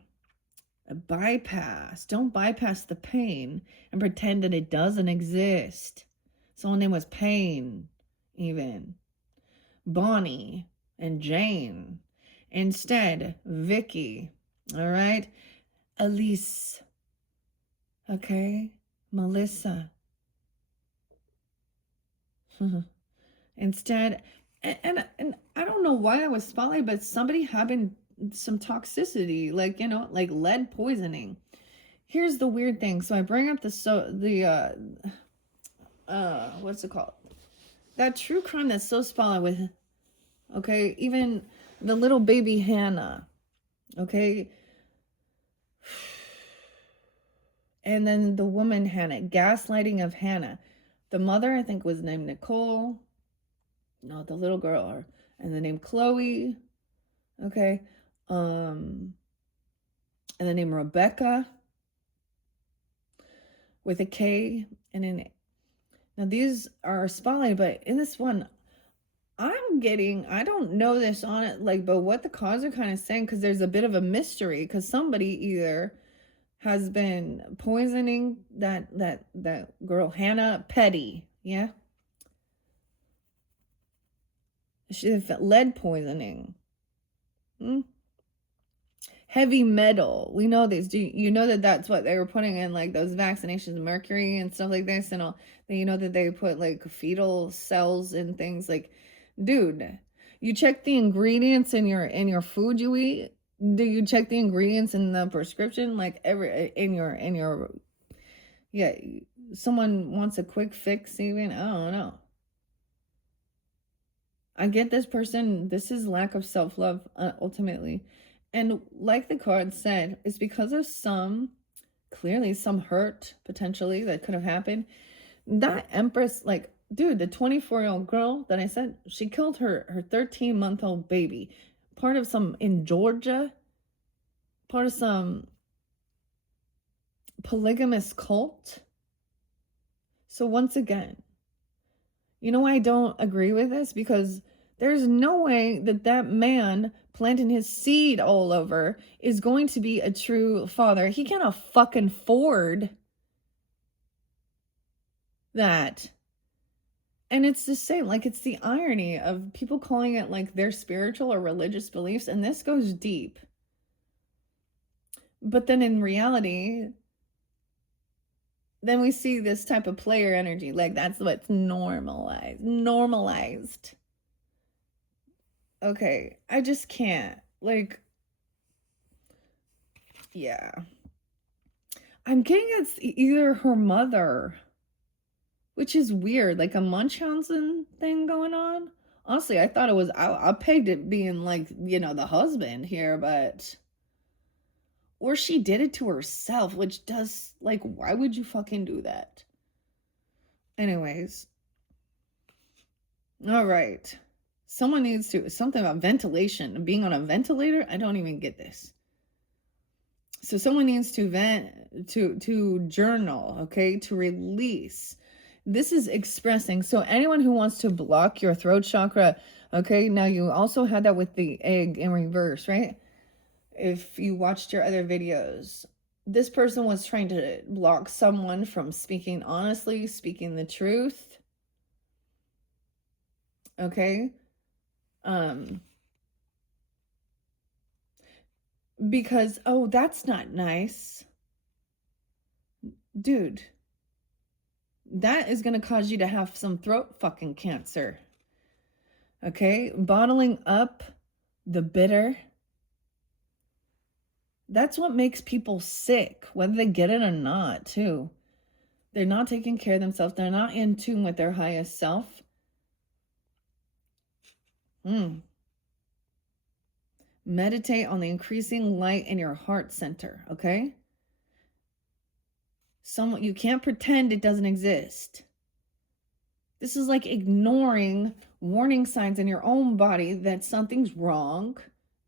A bypass. Don't bypass the pain and pretend that it doesn't exist. Someone's name was Pain, even. Bonnie and Jane. Instead, Vicky. All right? Elise. Okay? Melissa. Instead, and I don't know why I was spotlighted, but somebody having some toxicity, like, you know, like lead poisoning. Here's the weird thing. So I bring up what's it called? That true crime that's so spotlight with, okay, even the little baby Hannah, okay? And then the woman Hannah, gaslighting of Hannah. The mother, I think, was named Nicole. No, the little girl, and the name Chloe. Okay. And the name Rebecca with a K and an A. Now these are spotlighted, but in this one, I don't know this on it, like, but what the cards are kind of saying, because there's a bit of a mystery, because somebody either has been poisoning that girl Hannah Petty, yeah, she lead poisoning. Heavy metal. We know this. Do you know that that's what they were putting in, like those vaccinations, mercury and stuff like this, and all? You know that they put like fetal cells and things. Like, dude, you check the ingredients in your food you eat. Do you check the ingredients in the prescription? Like in your yeah. Someone wants a quick fix, even. I don't know. I get this person. This is lack of self-love, ultimately. And like the card said, it's because of clearly some hurt potentially that could have happened. That Empress, like, dude, the 24-year-old girl that I said, she killed her 13-month-old baby. Part of some, in Georgia, part of some polygamous cult. So once again, you know why I don't agree with this? Because there's no way that man planting his seed all over is going to be a true father. He cannot fucking afford that. And it's the same, like, it's the irony of people calling it like their spiritual or religious beliefs, and this goes deep. But then in reality, then we see this type of player energy, like that's what's normalized. Okay, I just can't, like, yeah. I'm getting it's either her mother, which is weird, like a Munchausen thing going on. Honestly, I thought it was, I pegged it being like, you know, the husband here, but, or she did it to herself, which does, like, why would you fucking do that? Anyways. All right. Someone needs to, something about ventilation, being on a ventilator. I don't even get this. So someone needs to to journal, okay, to release. This is expressing. So anyone who wants to block your throat chakra, okay, now you also had that with the egg in reverse, right? If you watched your other videos, this person was trying to block someone from speaking honestly, speaking the truth. Okay? Because, oh, that's not nice. Dude, that is going to cause you to have some throat fucking cancer. Okay? Bottling up the bitter, That's what makes people sick, whether they get it or not, too. They're not taking care of themselves. They're not in tune with their highest self. Meditate on the increasing light in your heart center, okay? You can't pretend it doesn't exist. This is like ignoring warning signs in your own body that something's wrong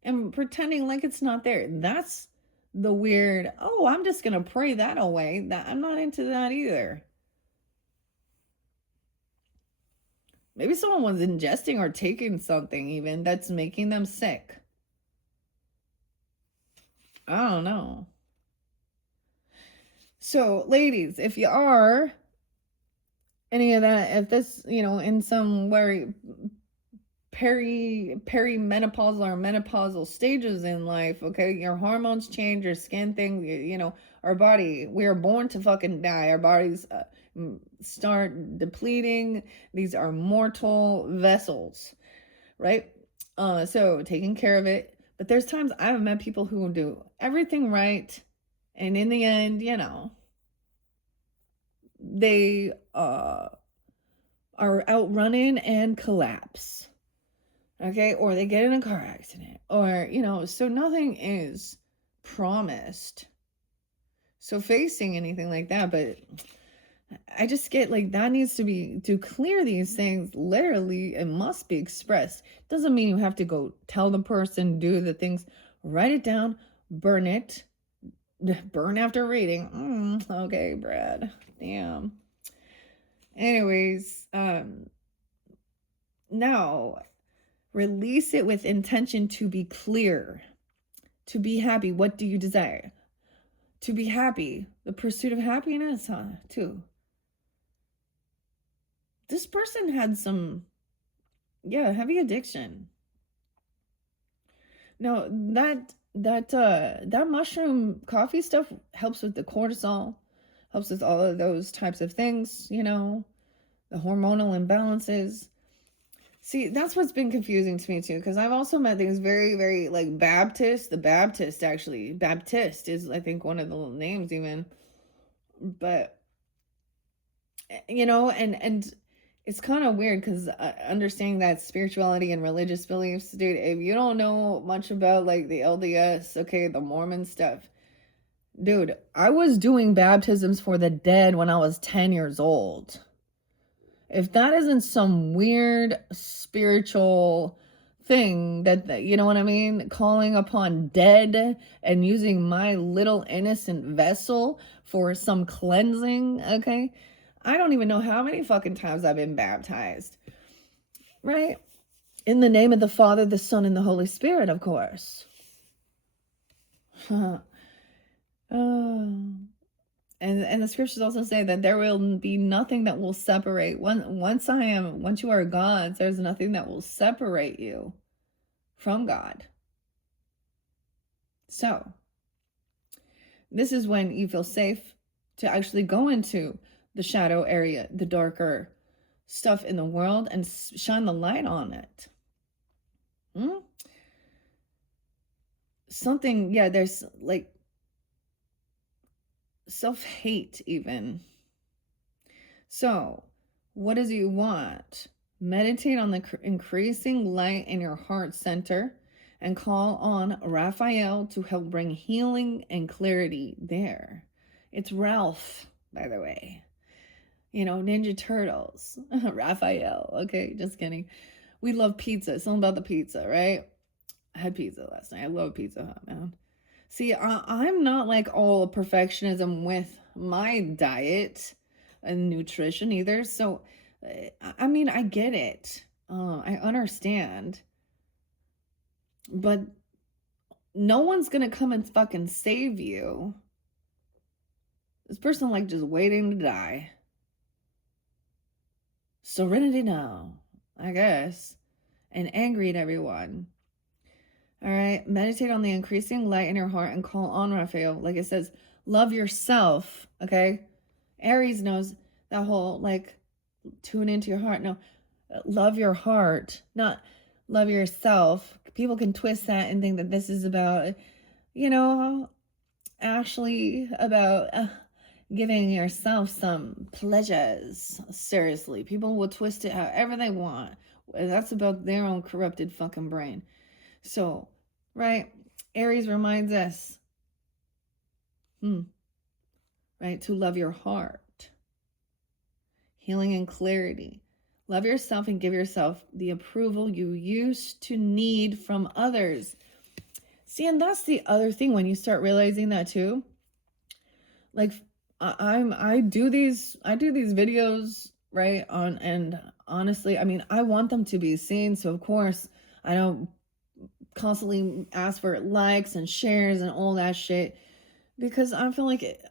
and pretending like it's not there. That's the weird, oh, I'm just going to pray that away. That I'm not into that either. Maybe someone was ingesting or taking something even that's making them sick. I don't know. So, ladies, if you are any of that, if this, in some very perimenopausal or menopausal stages in life, okay, your hormones change, your skin thing, our body, we are born to fucking die. Our bodies start depleting. These are mortal vessels, right? So taking care of it. But there's times I've met people who do everything right, and in the end, they are outrunning and collapse. Okay, or they get in a car accident, or so nothing is promised. So facing anything like that, but I just get like that needs to clear these things. Literally, it must be expressed. Doesn't mean you have to go tell the person, do the things, write it down, burn it, burn after reading. Okay, Brad. Damn. Anyways, now release it with intention to be clear, to be happy. What do you desire? To be happy, the pursuit of happiness, too. This person had some, heavy addiction. No, that mushroom coffee stuff helps with the cortisol, helps with all of those types of things, the hormonal imbalances. See, that's what's been confusing to me too, because I've also met things very, very like Baptist. The Baptist is, I think, one of the names even. But and it's kind of weird because understanding that spirituality and religious beliefs, dude, if you don't know much about like the LDS, okay, the Mormon stuff, dude, I was doing baptisms for the dead when I was 10 years old. If that isn't some weird spiritual thing that you know what I mean, calling upon dead and using my little innocent vessel for some cleansing, okay? I don't even know how many fucking times I've been baptized, right? In the name of the Father, the Son, and the Holy Spirit, of course. And the scriptures also say that there will be nothing that will separate. Once you are God's, there's nothing that will separate you from God. So, this is when you feel safe to actually go into the shadow area, the darker stuff in the world, and shine the light on it. Something, there's like self-hate even. So, what does you want? Meditate on the increasing light in your heart center and call on Raphael to help bring healing and clarity there. It's Ralph, by the way. Ninja Turtles. Raphael. Okay, just kidding. We love pizza. Something about the pizza, right? I had pizza last night. I love Pizza Hut, man. See, I'm not like all perfectionism with my diet and nutrition either. So, I mean, I get it. I understand. But no one's going to come and fucking save you. This person like just waiting to die. Serenity now, I guess. And angry at everyone. All right, meditate on the increasing light in your heart and call on Raphael. Like it says, love yourself, okay? Aries knows that whole, like, tune into your heart. No, love your heart, not love yourself. People can twist that and think that this is about you know, Ashley, about giving yourself some pleasures. Seriously, people will twist it however they want. That's about their own corrupted fucking brain. So, right, Aries reminds us, right, to love your heart, healing and clarity. Love yourself and give yourself the approval you used to need from others. See, and that's the other thing when you start realizing that too. Like, I do these videos, right, on, and honestly, I mean, I want them to be seen, so of course I don't constantly ask for likes and shares and all that shit, because I feel like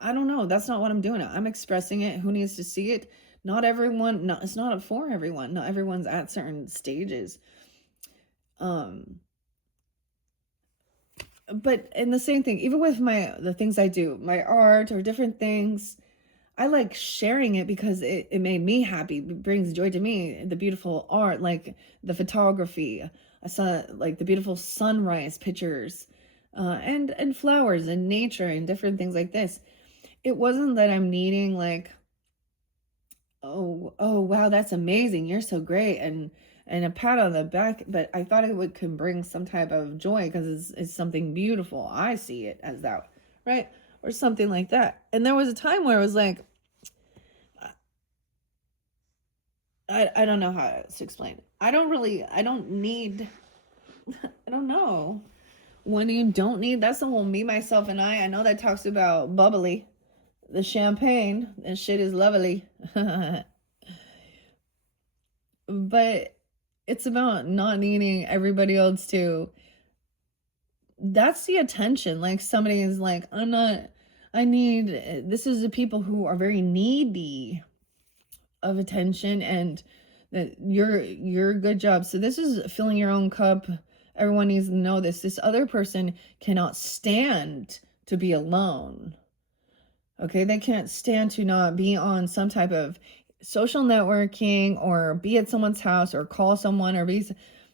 I don't know, that's not what I'm doing. I'm expressing it. Who needs to see it? Not everyone, no, it's not for everyone. Not everyone's at certain stages. But in the same thing, even with the things I do, my art or different things, I like sharing it because it made me happy. It brings joy to me. The beautiful art, like the photography. I saw like the beautiful sunrise pictures, and flowers and nature and different things like this. It wasn't that I'm needing like, oh wow, that's amazing, you're so great, and a pat on the back, but I thought it can bring some type of joy because it's something beautiful. I see it as that, right? Or something like that. And there was a time where I was like, I don't know how to explain it. I don't need, I don't know. When you don't need, that's the whole me, myself, and I know that talks about bubbly, the champagne, and shit is lovely. But it's about not needing everybody else to, that's the attention. Like somebody is like, this is the people who are very needy of attention, and that you're good job. So this is filling your own cup. Everyone needs to know this other person cannot stand to be alone. Okay, they can't stand to not be on some type of social networking or be at someone's house or call someone or be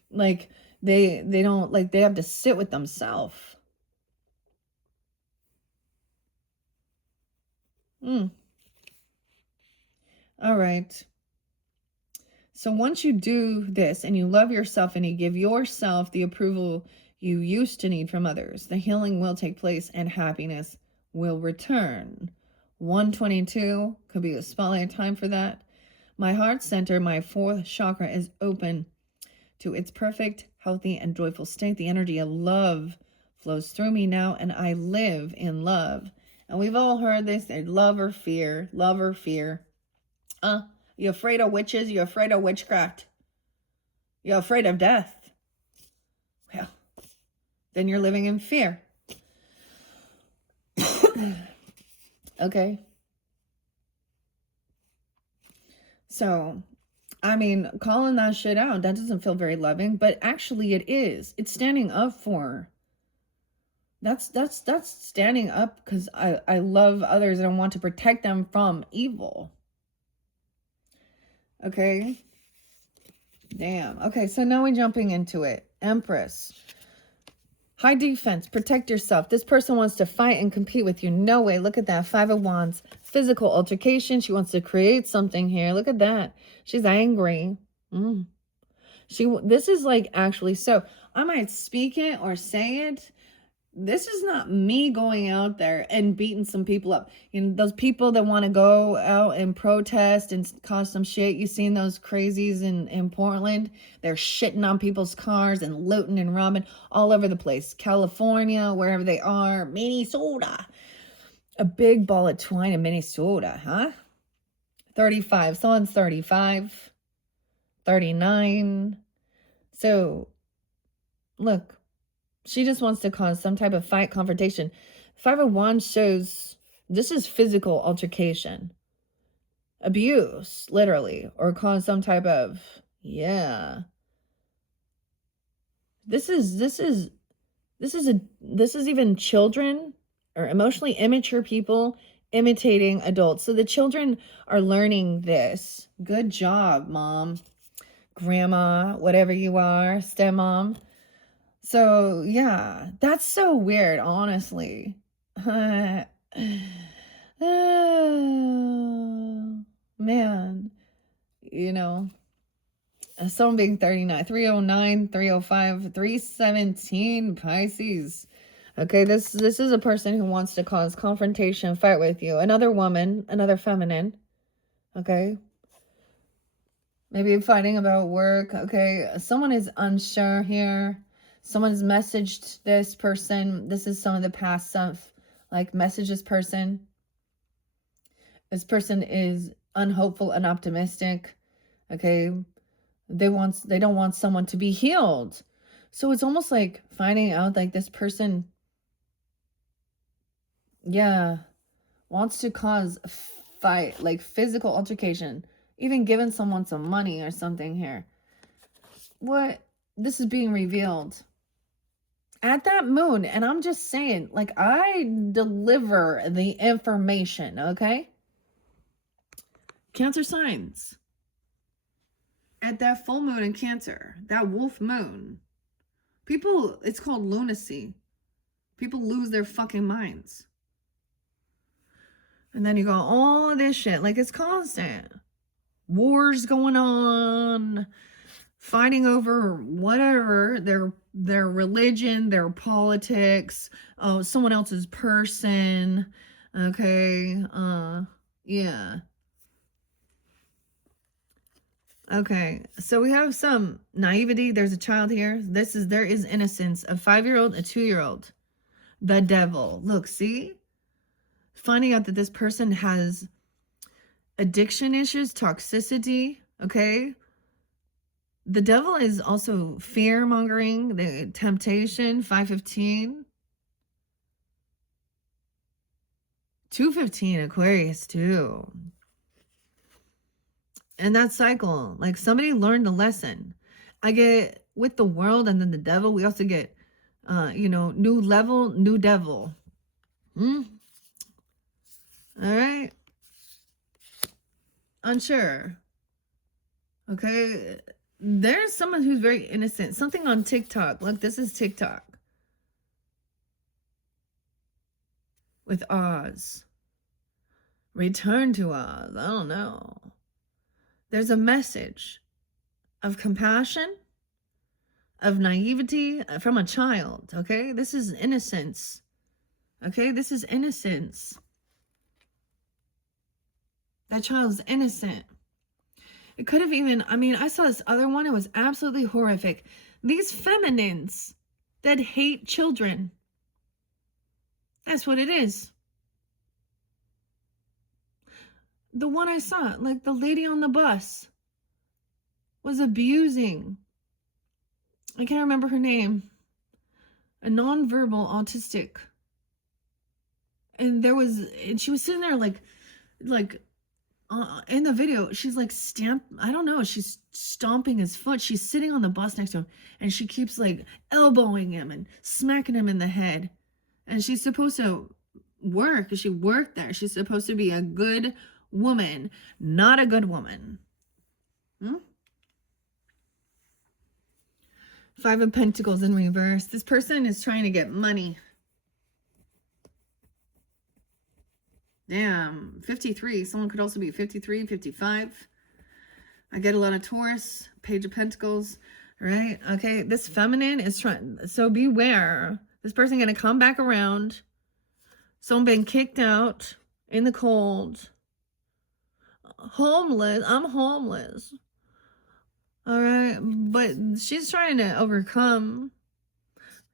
like, they don't, like, they have to sit with themselves. All right. So once you do this and you love yourself and you give yourself the approval you used to need from others, the healing will take place and happiness will return. 122 could be a spotlight time for that. My heart center, my fourth chakra, is open to its perfect, healthy, and joyful state. The energy of love flows through me now, and I live in love. And we've all heard this, love or fear, love or fear. You afraid of witches? You afraid of witchcraft? You're afraid of death? Well, then you're living in fear. Okay. So, I mean, calling that shit out, that doesn't feel very loving, but actually it is. It's standing up for. That's standing up because I love others and I want to protect them from evil. Okay. Damn. Okay, so now we're jumping into it. Empress. High defense. Protect yourself. This person wants to fight and compete with you. No way. Look at that. Five of Wands. Physical altercation. She wants to create something here. Look at that. She's angry. This is like actually, so I might speak it or say it. This is not me going out there and beating some people up. You know, those people that want to go out and protest and cause some shit. You seen those crazies in Portland? They're shitting on people's cars and looting and robbing all over the place. California, wherever they are. Minnesota. A big ball of twine in Minnesota, huh? 35. Someone's 35. 39. So, look. She just wants to cause some type of fight, confrontation. Five of Wands shows this is physical altercation. Abuse, literally. Or cause some type of, yeah. This is even children or emotionally immature people imitating adults. So the children are learning this. Good job, mom, grandma, whatever you are, stepmom. So, yeah, that's so weird, honestly. Oh, man, you know, someone being 39, 309, 305, 317, Pisces. Okay, this is a person who wants to cause confrontation, fight with you. Another woman, another feminine. Okay, maybe fighting about work. Okay, someone is unsure here. Someone's messaged this person. This is some of the past stuff. Like, message this person. This person is unhopeful and optimistic. Okay, they don't want someone to be healed. So it's almost like finding out like this person, yeah, wants to cause a fight, like physical altercation, even giving someone some money or something here. What? This is being revealed at that moon. And I'm just saying, like, I deliver the information, okay? Cancer signs. At that full moon in Cancer, that wolf moon, people, it's called lunacy. People lose their fucking minds. And then you go, all this shit, like it's constant. Wars going on, fighting over whatever, their religion, their politics, someone else's person. Okay, yeah. Okay, so we have some naivety. There's a child here. There is innocence. A 5-year-old, a 2-year-old. The devil. Look, see? Finding out that this person has addiction issues, toxicity, okay? The devil is also fear-mongering, the temptation, 515. 215, Aquarius, too. And that cycle, like somebody learned a lesson. I get with the world and then the devil, we also get, new level, new devil. All right. Unsure. Okay. There's someone who's very innocent. Something on TikTok. Look, this is TikTok. With Oz. Return to Oz. I don't know. There's a message of compassion, of naivety from a child, okay? This is innocence. Okay? This is innocence. That child's innocent. It could have even, I saw this other one. It was absolutely horrific. These feminines that hate children. That's what it is. The one I saw, like the lady on the bus, was abusing, I can't remember her name, a nonverbal autistic. And she was sitting there like in the video, she's like she's stomping his foot. She's sitting on the bus next to him, and she keeps like elbowing him and smacking him in the head. And she's supposed to work. She worked there. She's supposed to be a good woman, not a good woman. 5 of Pentacles in reverse. This person is trying to get money. Damn, 53. Someone could also be 53, 55. I get a lot of Taurus, Page of Pentacles, right? Okay, this feminine is trying, so beware. This person going to come back around. Someone being kicked out in the cold. Homeless. I'm homeless. All right, but she's trying to overcome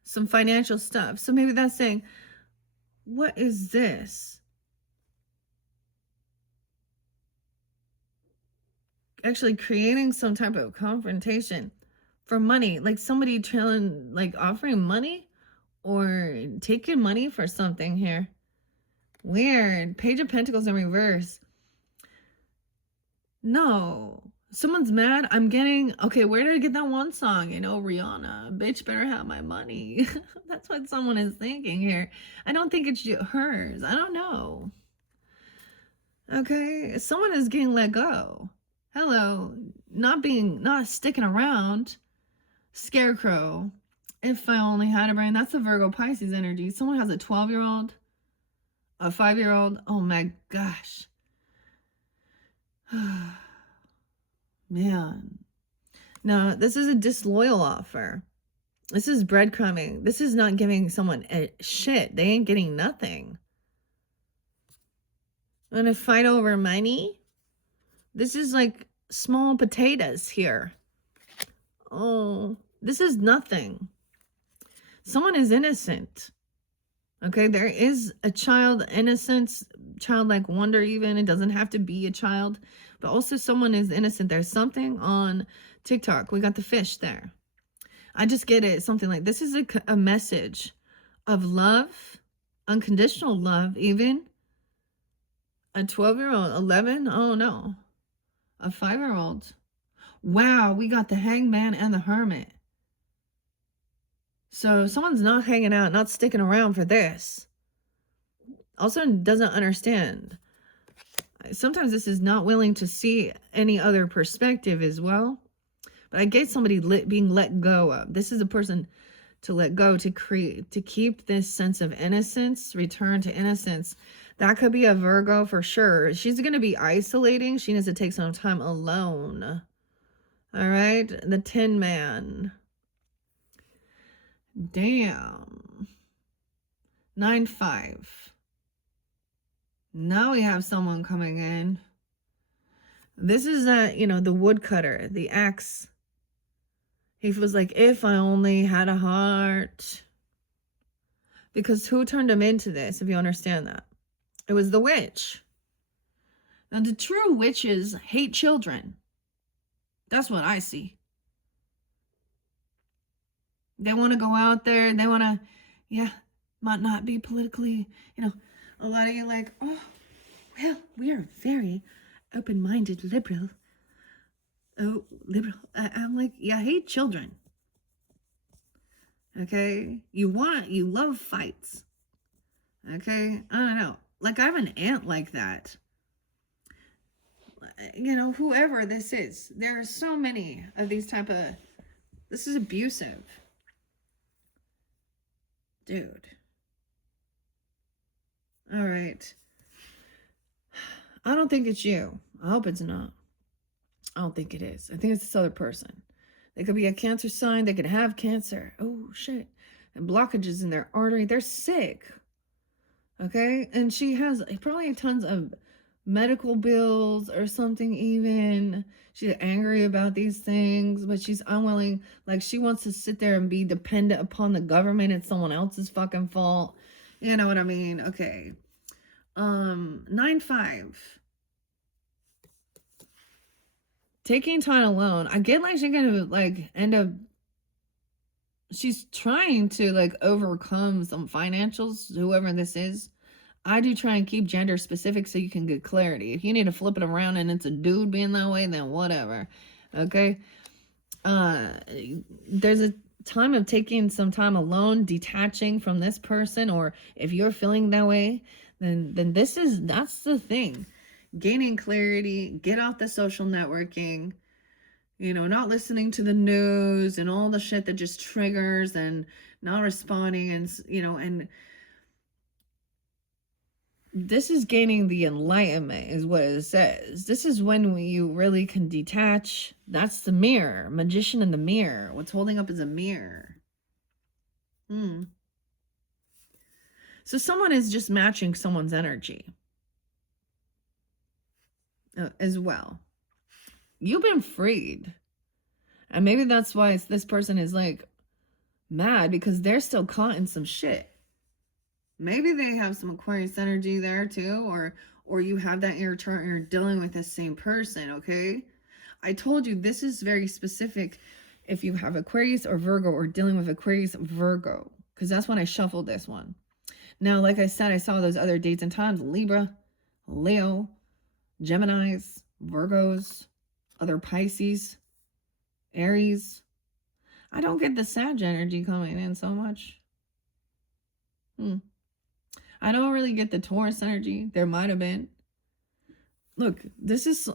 some financial stuff. So maybe that's saying, what is this? Actually creating some type of confrontation for money, like somebody trying, like offering money or taking money for something here. Weird. Page of Pentacles in reverse. No, someone's mad. I'm getting, okay, where did I get that one song? Rihanna, bitch better have my money. That's what someone is thinking here. I don't think it's hers. I don't know. Okay, someone is getting let go. Hello, not sticking around. Scarecrow. If I only had a brain. That's the Virgo Pisces energy. Someone has a 12-year-old, a 5-year-old. Oh my gosh. Man. No, this is a disloyal offer. This is breadcrumbing. This is not giving someone a shit. They ain't getting nothing. And a fight over money. This is like small potatoes here. Oh, this is nothing. Someone is innocent. Okay, there is a child innocence, childlike wonder even. It doesn't have to be a child. But also someone is innocent. There's something on TikTok. We got the fish there. I just get it. Something like this is a message of love, unconditional love even. A 12-year-old, 11, oh no. A 5-year-old. Wow, we got the hangman and the hermit. So someone's not hanging out, not sticking around for this. Also doesn't understand. Sometimes this is not willing to see any other perspective as well. But I get somebody being let go of. This is a person to let go, to create, to keep this sense of innocence, return to innocence. That could be a Virgo for sure. She's going to be isolating. She needs to take some time alone. All right. The Tin Man. Damn. 9-5. Now we have someone coming in. This is the woodcutter, the axe. He was like, if I only had a heart. Because who turned him into this, if you understand that? It was the witch. Now, the true witches hate children. That's what I see. They want to go out there. They want to, might not be politically, a lot of you like, oh, well, we are very open-minded liberal. Oh, liberal. I'm like, I hate children. Okay? You love fights. Okay? I don't know. Like, I have an aunt like that. Whoever this is. There are so many of these this is abusive. Dude. All right. I don't think it's you. I hope it's not. I don't think it is. I think it's this other person. They could be a Cancer sign. They could have cancer. Oh, shit. And blockages in their artery. They're sick. Okay? And she has probably tons of medical bills or something even. She's angry about these things, but she's unwilling. Like, she wants to sit there and be dependent upon the government. It's someone else's fucking fault. You know what I mean? Okay. 9-5. Taking time alone. I get like she's gonna end up. She's trying to overcome some financials, whoever this is. I do try and keep gender specific so you can get clarity. If you need to flip it around and it's a dude being that way, then whatever. Okay. There's a time of taking some time alone, detaching from this person, or if you're feeling that way, then that's the thing. Gaining clarity, get off the social networking, not listening to the news and all the shit that just triggers and not responding and this is gaining the enlightenment is what it says. This is when you really can detach. That's the mirror. Magician in the mirror. What's holding up is a mirror. So someone is just matching someone's energy as well. You've been freed. And maybe that's why this person is mad because they're still caught in some shit. Maybe they have some Aquarius energy there too, or you have that in your chart and you're dealing with the same person, okay? I told you this is very specific if you have Aquarius or Virgo or dealing with Aquarius Virgo, because that's when I shuffled this one. Now, like I said, I saw those other dates and times: Libra, Leo, Geminis, Virgos, other Pisces, Aries. I don't get the Sag energy coming in so much. I don't really get the Taurus energy. There might have been. Look, this is,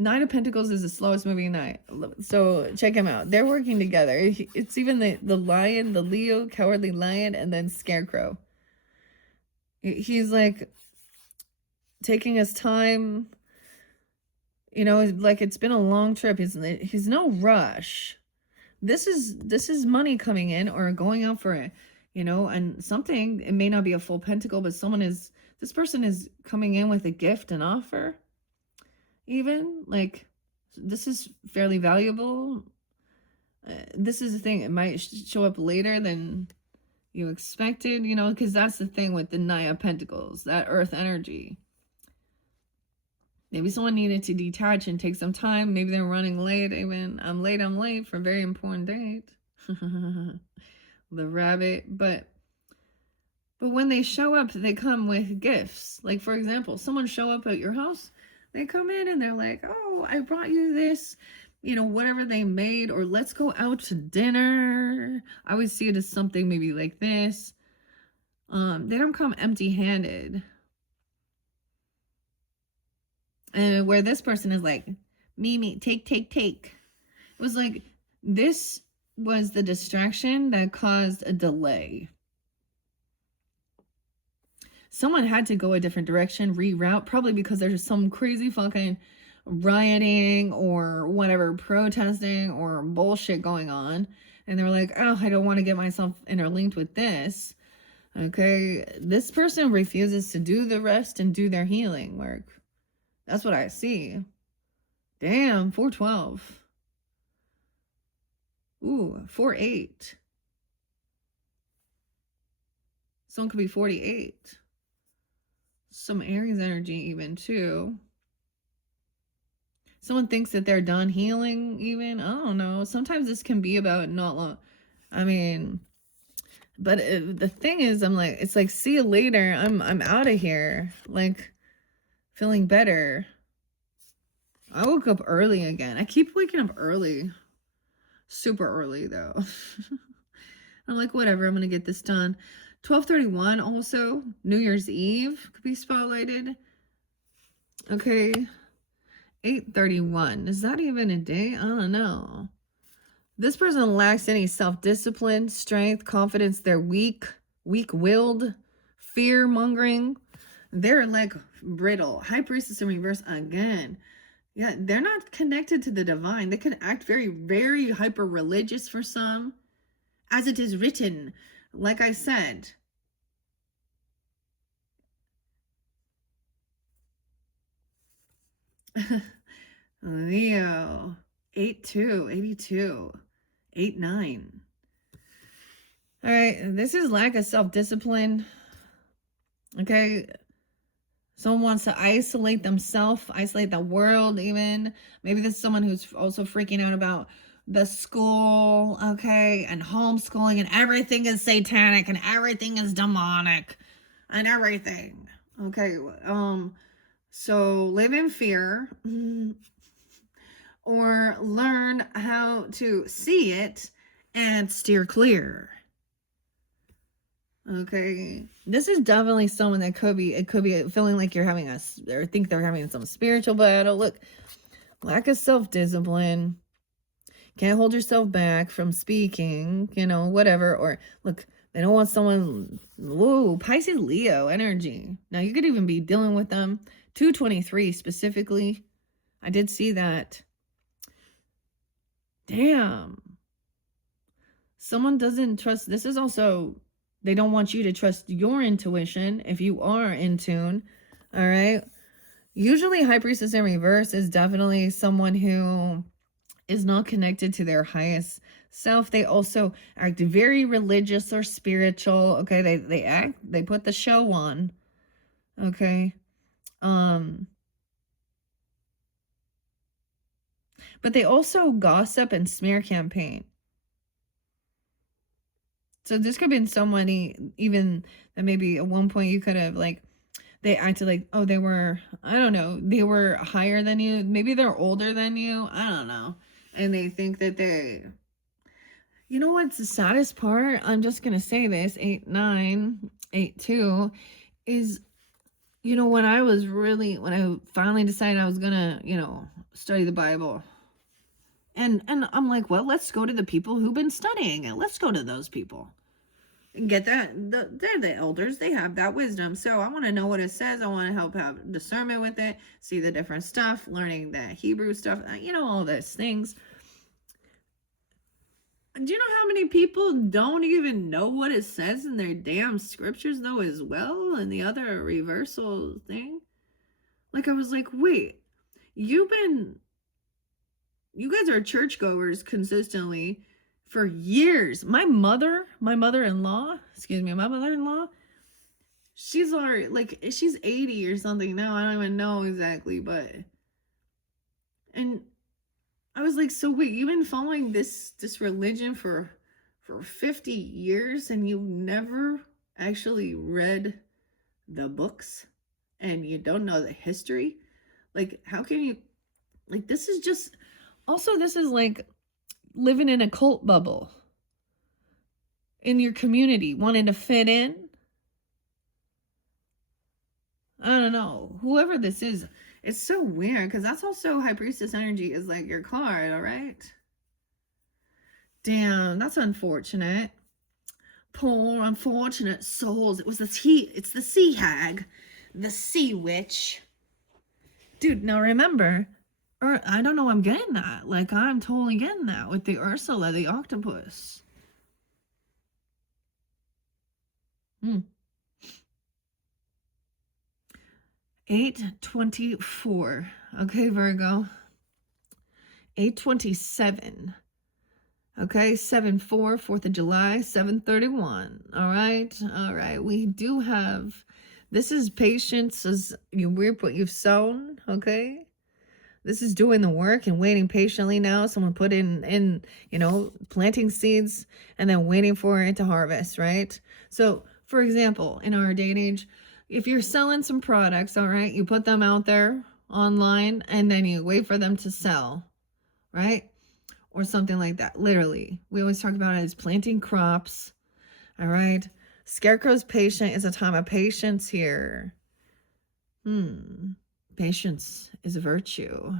Nine of Pentacles is the slowest moving knight. So check him out. They're working together. It's even the lion, the Leo, cowardly lion, and then Scarecrow. He's like taking his time. You know, like it's been a long trip. He's no rush. This is money coming in or going out for it, you know, and something, it may not be a full pentacle, but this person is coming in with a gift and offer. Even like this is fairly valuable. This is the thing, it might show up later than you expected, you know, because that's the thing with the Nine of Pentacles, that earth energy. Maybe someone needed to detach and take some time. Maybe they're running late. Even I'm late for a very important date. The rabbit. But when they show up, they come with gifts. Like, for example, someone show up at your house. They come in and they're like, oh, I brought you this, you know, whatever they made. Or let's go out to dinner. I always see it as something maybe like this. They don't come empty-handed. And where this person is like, me, take. It was like, this was the distraction that caused a delay. Someone had to go a different direction, reroute, probably because there's some crazy fucking rioting or whatever, protesting or bullshit going on. And they're like, oh, I don't want to get myself interlinked with this. Okay, this person refuses to do the rest and do their healing work. That's what I see. Damn, 412. Ooh, 48. Someone could be 48. Some Aries energy even too. Someone thinks that they're done healing even. I don't know. Sometimes this can be about not long. I mean, but the thing is, I'm like, it's like, see you later. I'm out of here. Like, feeling better. I woke up early again. I keep waking up early. Super early, though. I'm like, whatever. I'm going to get this done. 12:31 also. New Year's Eve could be spotlighted. Okay. 8:31. Is that even a day? I don't know. This person lacks any self-discipline, strength, confidence. They're weak-willed, fear-mongering. They're like brittle. Highpriestess in reverse again. Yeah, they're not connected to the divine. They can act very, very hyper-religious for some. As it is written, like I said. Leo. 8-2, 82. 8-9. All right, this is lack of self-discipline. Okay. Someone wants to isolate themselves, isolate the world even. Maybe this is someone who's also freaking out about the school, okay, and homeschooling, and everything is satanic, and everything is demonic, and everything. Okay, so live in fear, or learn how to see it and steer clear. Okay, this is definitely someone that could be feeling like you're having or think they're having some spiritual battle. Look, lack of self-discipline, can't hold yourself back from speaking, you know, whatever. Or look, they don't want someone, whoa, Pisces, Leo energy. Now you could even be dealing with them. 223 specifically. I did see that. Damn. Someone doesn't trust. This is also, they don't want you to trust your intuition if you are in tune. All right. Usually Highpriestess in reverse is definitely someone who is not connected to their highest self. They also act very religious or spiritual. Okay. They put the show on. Okay. But they also gossip and smear campaign. So this could have been somebody even that maybe at one point you could have like, they acted like, oh, they were, I don't know, they were higher than you. Maybe they're older than you. I don't know. And they think that they, you know what's the saddest part? I'm just going to say this, 8-9, 8-2, is when I finally decided I was gonna, study the Bible. And I'm like, well, let's go to the people who've been studying it. Let's go to those people. And get that. They're the elders. They have that wisdom. So I want to know what it says. I want to help have discernment with it, see the different stuff, learning the Hebrew stuff, all those things. Do you know how many people don't even know what it says in their damn scriptures, though, as well? And the other reversal thing? Like, I was like, wait, you guys are churchgoers consistently for years. My mother-in-law, she's already, like, she's 80 or something now. I don't even know exactly, and I was like, so wait, you've been following this religion for 50 years and you've never actually read the books and you don't know the history? Like, how can you, like, this is just, also, this is like living in a cult bubble in your community, wanting to fit in. I don't know. Whoever this is, it's so weird because that's also Highpriestess energy is like your card, all right? Damn, that's unfortunate. Poor unfortunate souls. It's the sea hag, the sea witch. Dude, now remember, I don't know, I'm getting that. Like, I'm totally getting that with the Ursula, the octopus. 8/24. Okay, Virgo. 8/27. Okay, 7/4, 4th of July, 7/31. All right. We do have, this is patience as you reap what you've sown. Okay, this is doing the work and waiting patiently. Now someone put in planting seeds and then waiting for it to harvest, right? So, for example, in our day and age, if you're selling some products, all right, you put them out there online and then you wait for them to sell, right? Or something like that. Literally, we always talk about it as planting crops. All right. Scarecrow's patient is a time of patience here. Patience is a virtue.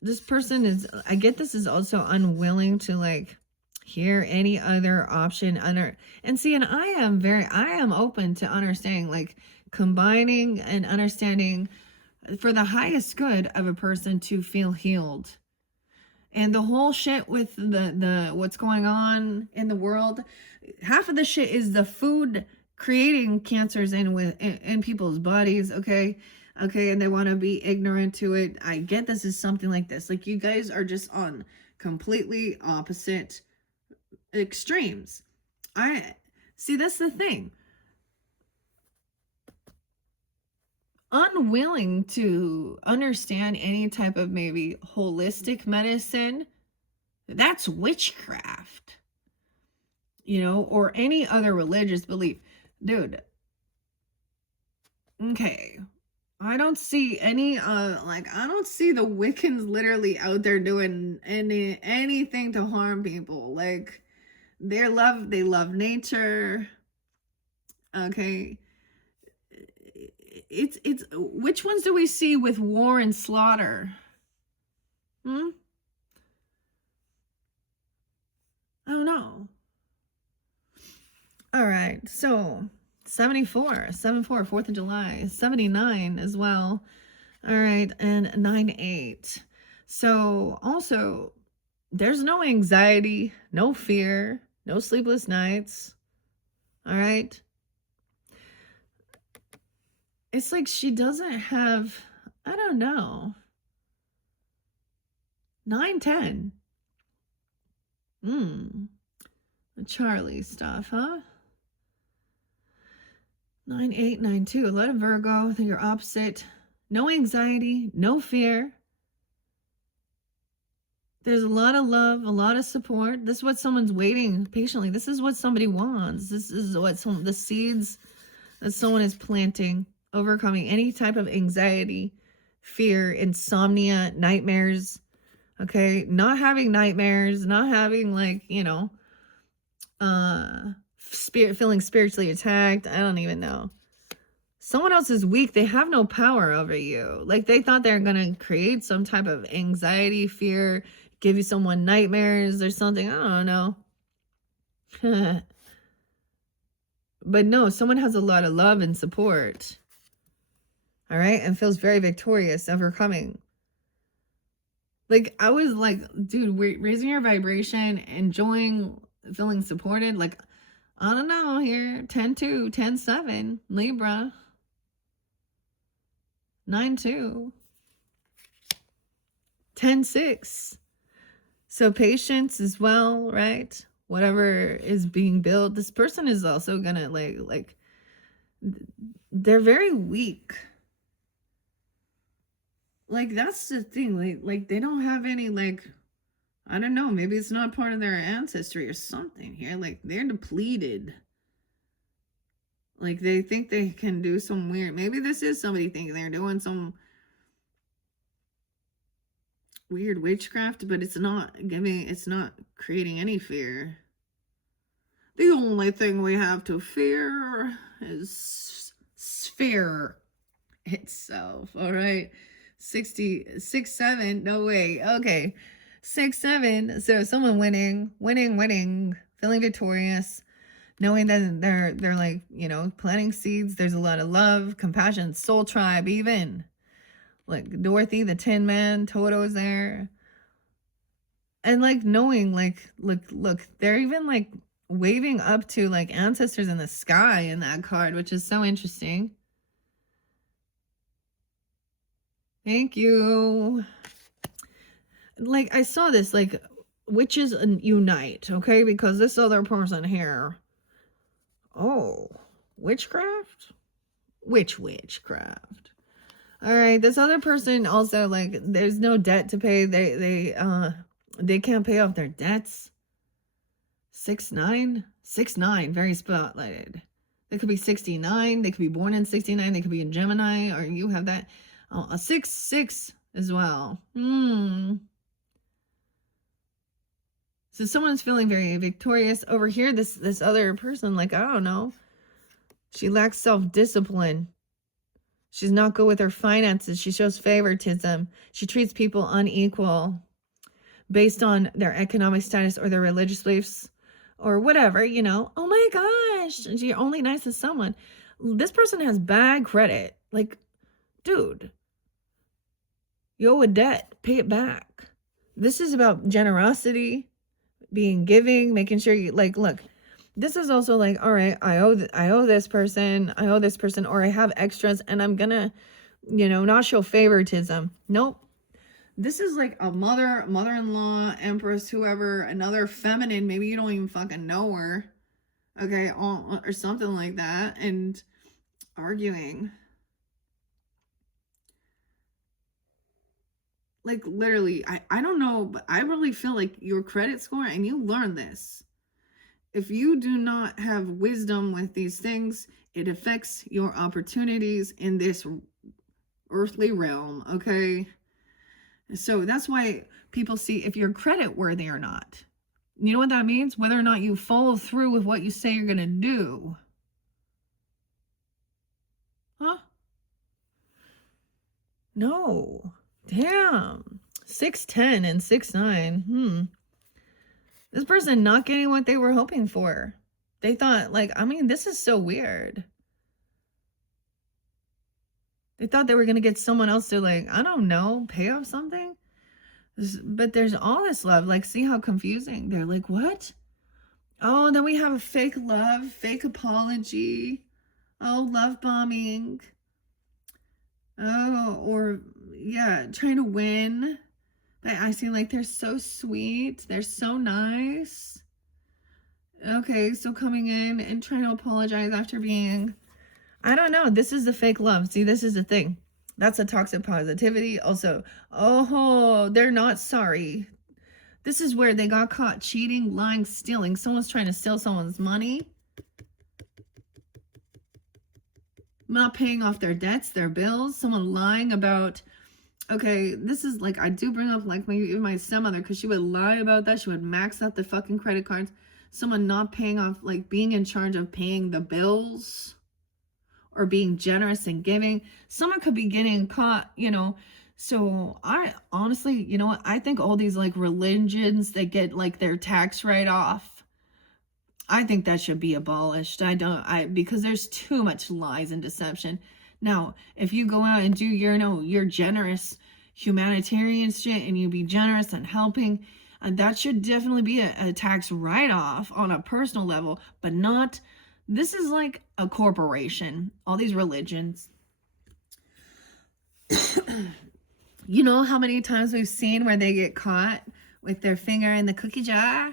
This person is, I get this is also unwilling to like hear any other option and see, and I am open to understanding, like combining and understanding for the highest good of a person to feel healed. And the whole shit with the what's going on in the world, half of the shit is the food creating cancers in people's bodies, okay, and they want to be ignorant to it. I get this is something like this, like you guys are just on completely opposite extremes. I see, that's the thing. Unwilling to understand any type of maybe holistic medicine, that's witchcraft, or any other religious belief. Dude, okay, I don't see any I don't see the Wiccans literally out there doing anything to harm people. Like, they love nature. Okay, it's which ones do we see with war and slaughter? I don't know. All right, so 74, 7/4, 4th of July, 79 as well. All right, and 9/8. So also, there's no anxiety, no fear, no sleepless nights. All right. It's like she doesn't have, I don't know. 9/10. The Charlie stuff, huh? 9/8, 9/2. A lot of Virgo, you're opposite. No anxiety, no fear. There's a lot of love, a lot of support. This is what someone's waiting patiently. This is what somebody wants. This is what the seeds that someone is planting, overcoming any type of anxiety, fear, insomnia, nightmares. Okay, not having nightmares, not having feeling spiritually attacked. I don't even know. Someone else is weak. They have no power over you. Like, they thought they're going to create some type of anxiety, fear, give you someone nightmares or something. I don't know. But no, someone has a lot of love and support. All right. And feels very victorious, overcoming. Like, I was like, dude, raising your vibration, enjoying, feeling supported. Like, I don't know here. 10-2, 10-7, Libra. 9-2. 10-6. So patience as well, right? Whatever is being built. This person is also gonna like they're very weak. Like, that's the thing. Like they don't have any, like, I don't know, maybe it's not part of their ancestry or something here. Like, they're depleted. Like, they think they can do some weird, maybe this is somebody thinking they're doing some weird witchcraft, but it's not creating any fear. The only thing we have to fear is sphere itself. All right. 6-7. No way. Okay. 6-7. So someone winning, feeling victorious, knowing that they're like, you know, planting seeds. There's a lot of love, compassion, soul tribe, even like Dorothy, the Tin Man, Toto's there. And like knowing, like, look, they're even like waving up to like ancestors in the sky in that card, which is so interesting. Thank you. Like, I saw this, like, witches unite, okay? Because this other person here, oh, witchcraft? Witchcraft. All right, this other person also, like, there's no debt to pay. They can't pay off their debts. 6-9, very spotlighted. They could be 69. They could be born in 69. They could be in Gemini, or you have that. A 6-6 as well. So someone's feeling very victorious. Over here, this other person, like, I don't know. She lacks self-discipline. She's not good with her finances. She shows favoritism. She treats people unequal based on their economic status or their religious beliefs or whatever, you know. Oh my gosh, you're only nice to someone. This person has bad credit. Like, dude, you owe a debt. Pay it back. This is about generosity, being giving, making sure you, like, look, this is also like, all right, I owe this person, or I have extras and I'm gonna, you know, not show favoritism. Nope. This is like a mother-in-law, empress, whoever, another feminine, maybe you don't even fucking know her, okay, or something like that, and arguing. Like, literally, I don't know, but I really feel like your credit score, and you learn this, if you do not have wisdom with these things, it affects your opportunities in this earthly realm, okay? So that's why people see if you're credit worthy or not. You know what that means? Whether or not you follow through with what you say you're going to do. Huh? No. Damn. 6-10 and 6-9. This person not getting what they were hoping for. They thought, like, I mean, this is so weird. They thought they were going to get someone else to, like, I don't know, pay off something. But there's all this love. Like, see how confusing? They're like, what? Oh, then we have a fake love, fake apology. Oh, love bombing. Oh, or, yeah, trying to win. But I see, like, they're so sweet. They're so nice. Okay, so coming in and trying to apologize after being, I don't know. This is the fake love. See, this is the thing. That's a toxic positivity. Also, oh, they're not sorry. This is where they got caught cheating, lying, stealing. Someone's trying to steal someone's money. Not paying off their debts, their bills. Someone lying about, okay, this is like, I do bring up like my stepmother, because she would lie about that. She would max out the fucking credit cards. someone not paying off, like being in charge of paying the bills or being generous and giving. Someone could be getting caught, you know. So I honestly, you know what? I think all these like religions that get like their tax write-off, I think that should be abolished. Because there's too much lies and deception. Now, if you go out and do your, you know, your generous humanitarian shit and you be generous and helping, that should definitely be a tax write-off on a personal level, but not, this is like a corporation, all these religions. You know how many times we've seen where they get caught with their finger in the cookie jar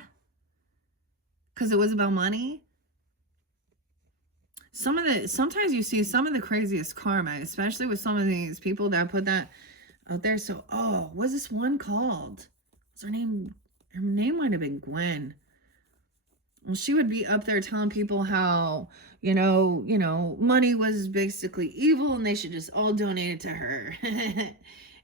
because it was about money? Sometimes you see some of the craziest karma, especially with some of these people that put that out there. So, what's this one called? What's her name? Her name might have been Gwen. Well, she would be up there telling people how, you know, money was basically evil and they should just all donate it to her.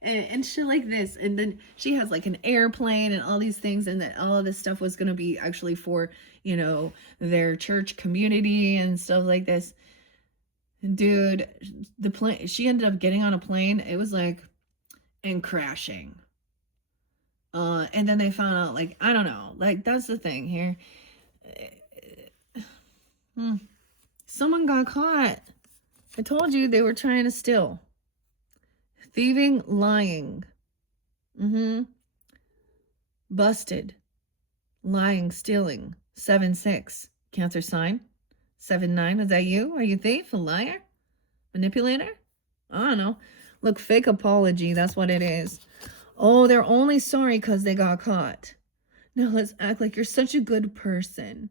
and shit like this. And then she has like an airplane and all these things, and that all of this stuff was going to be actually for, you know, their church community and stuff like this. Dude, the plane, she ended up getting on a plane. It was like, and crashing. And then they found out, like, I don't know, like, that's the thing here. Someone got caught. I told you they were trying to steal. Thieving, lying. Busted. Lying, stealing. 7-6. Cancer sign. 7-9. Is that you? Are you a thief? A liar? Manipulator? I don't know. Look, fake apology. That's what it is. Oh, they're only sorry because they got caught. Now let's act like you're such a good person.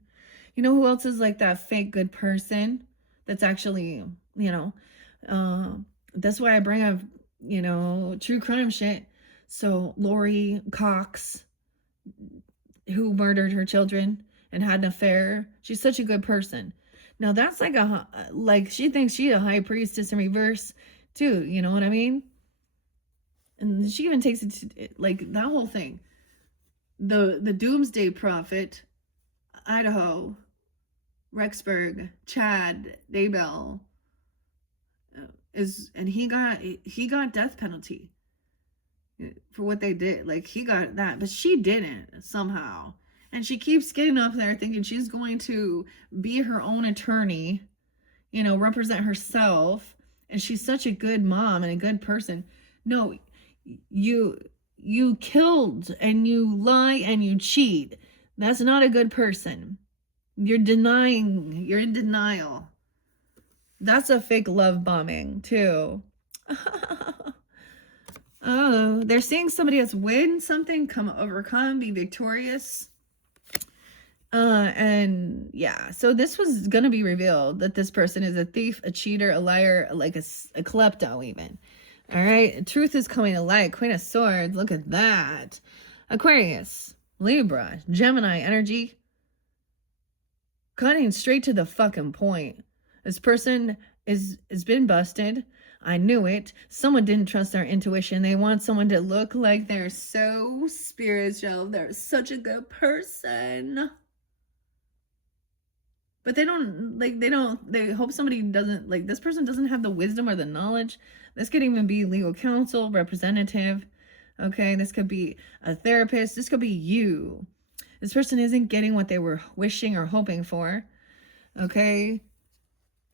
You know who else is like that fake good person? That's actually, you know, that's why I bring up, you know, true crime shit. So Lori Cox, who murdered her children and had an affair, she's such a good person. Now that's like she thinks she's a high priestess in reverse too. You know what I mean? And she even takes it to, like, that whole thing. The Doomsday Prophet, Idaho, Rexburg, Chad Daybell, and he got death penalty for what they did. Like, he got that, but she didn't somehow. And she keeps getting up there thinking she's going to be her own attorney, you know, represent herself, and she's such a good mom and a good person. No, you killed and you lie and you cheat. That's not a good person. You're in denial. That's a fake love bombing too. Oh, they're seeing somebody else win something, overcome, be victorious. And yeah, so this was gonna be revealed that this person is a thief, a cheater, a liar, like a klepto even. All right, truth is coming to light. Queen of Swords, look at that. Aquarius, Libra, Gemini energy. Cutting straight to the fucking point. This person has been busted. I knew it. Someone didn't trust their intuition. They want someone to look like they're so spiritual. They're such a good person. But they hope somebody doesn't, like, this person doesn't have the wisdom or the knowledge. This could even be legal counsel, representative. Okay, this could be a therapist. This could be you. This person isn't getting what they were wishing or hoping for. Okay.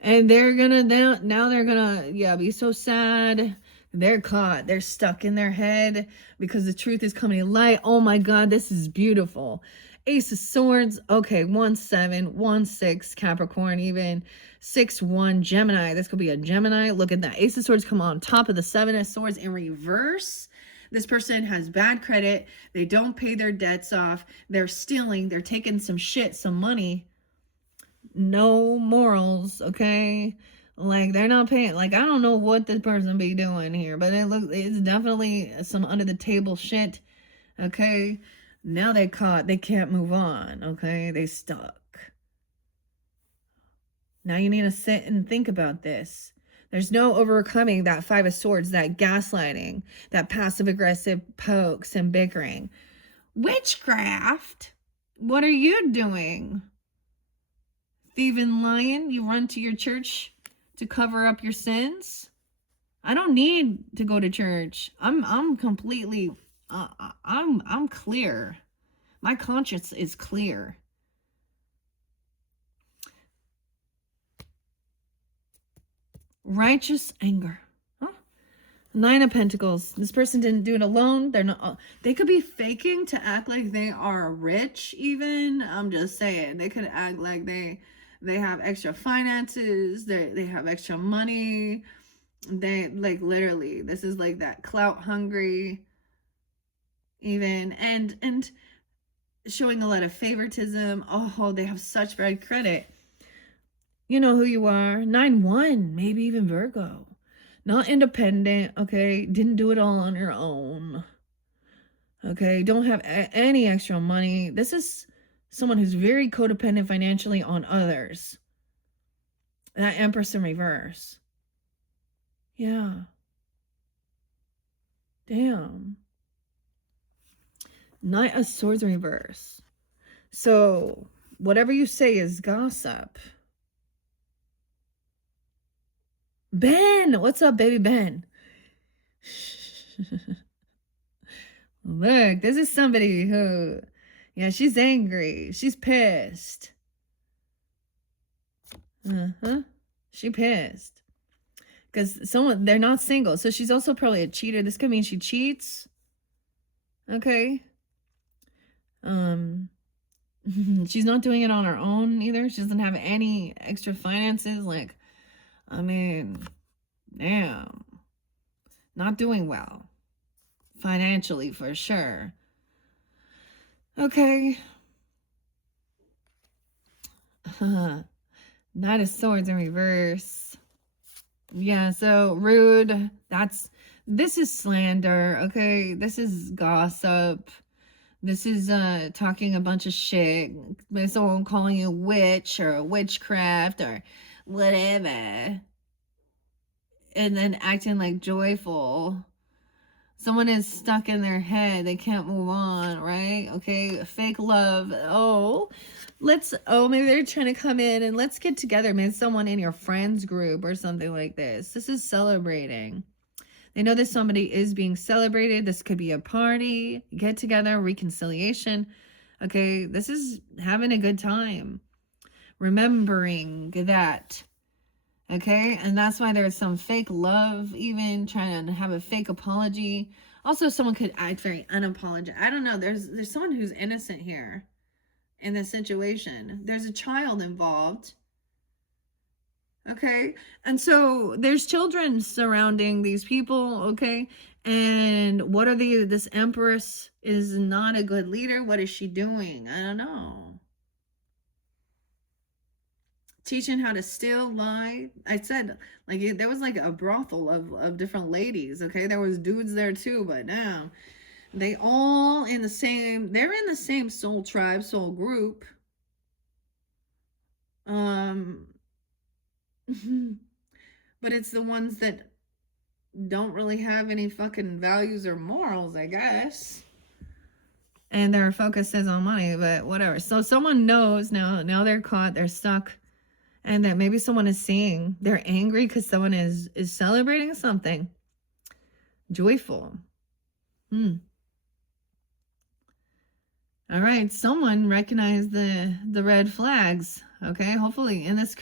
And they're gonna, now they're gonna, be so sad. They're caught. They're stuck in their head because the truth is coming to light. Oh my God, this is beautiful. Ace of Swords. Okay, 1-7, 1-6, Capricorn even. 6-1, Gemini. This could be a Gemini. Look at that. Ace of Swords come on top of the 7 of Swords in reverse. This person has bad credit. They don't pay their debts off. They're stealing. They're taking some shit, some money. No morals, okay? Like, they're not paying. Like, I don't know what this person be doing here, but it's definitely some under the table shit, okay? Now they caught. They can't move on, okay? They stuck. Now you need to sit and think about this. There's no overcoming that 5 of Swords, that gaslighting, that passive-aggressive pokes and bickering. Witchcraft. What are you doing? Thieving lion, you run to your church to cover up your sins? I don't need to go to church. I'm completely I'm clear. My conscience is clear. Righteous anger. Huh? Nine of Pentacles. This person didn't do it alone. They're not. They could be faking to act like they are rich. Even I'm just saying, they could act like they have extra finances. They have extra money. They like literally. This is like that clout hungry. Even and showing a lot of favoritism. Oh, they have such bad credit. You know who you are. 9-1, maybe even Virgo. Not independent, okay? Didn't do it all on your own. Okay, don't have any extra money. This is someone who's very codependent financially on others. That Empress in reverse. Yeah. Damn. Knight of Swords in reverse. So, whatever you say is gossip. Ben! What's up, baby Ben? Look, this is somebody who, yeah, she's angry. She's pissed. She pissed. Because they're not single. So she's also probably a cheater. This could mean she cheats. Okay. She's not doing it on her own either. She doesn't have any extra finances. Like, I mean, damn. Not doing well. Financially, for sure. Okay. Knight of Swords in reverse. Yeah, so rude. This is slander, okay? This is gossip. This is talking a bunch of shit. Someone calling you a witch or witchcraft or whatever. And then acting like joyful. Someone is stuck in their head. They can't move on, right? Okay, fake love. Maybe they're trying to come in and let's get together. Maybe someone in your friends group or something like this. This is celebrating. They know that somebody is being celebrated. This could be a party, get together, reconciliation. Okay, this is having a good time. Remembering that. Okay, and that's why there's some fake love, even trying to have a fake apology. Also, someone could act very unapologetic. I don't know. There's someone who's innocent here in this situation. There's a child involved. Okay, and so there's children surrounding these people. Okay, and what are this Empress is not a good leader. What is she doing? I don't know. Teaching how to steal, lie. I said, like, there was like a brothel of different ladies. Okay, there was dudes there too, but now they're in the same soul tribe, soul group. But it's the ones that don't really have any fucking values or morals, I guess. And their focus is on money, but whatever. So someone knows now they're caught, they're stuck. And that maybe someone is seeing, they're angry because someone is celebrating something joyful. All right, someone recognized the red flags. Okay, hopefully in this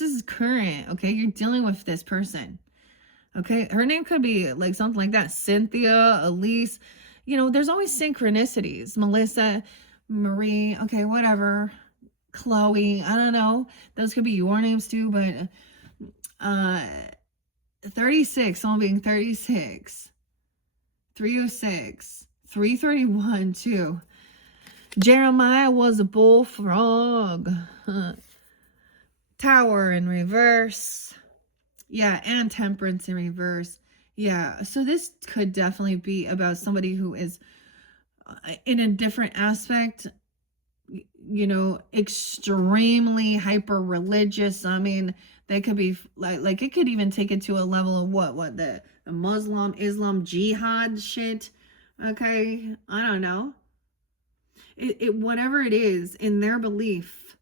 is current. Okay, you're dealing with this person. Okay, her name could be like something like that, Cynthia, Elise. You know, there's always synchronicities. Melissa, Marie. Okay, whatever. Chloe, I don't know. Those could be your names too, but 36, someone being 36. 306. 331 too. Jeremiah was a bullfrog. Tower in reverse. Yeah, and Temperance in reverse. Yeah, so this could definitely be about somebody who is in a different aspect, you know, extremely hyper religious. I mean, they could be like it could even take it to a level of what the Muslim Islam jihad shit. Okay, I don't know. whatever it is in their belief,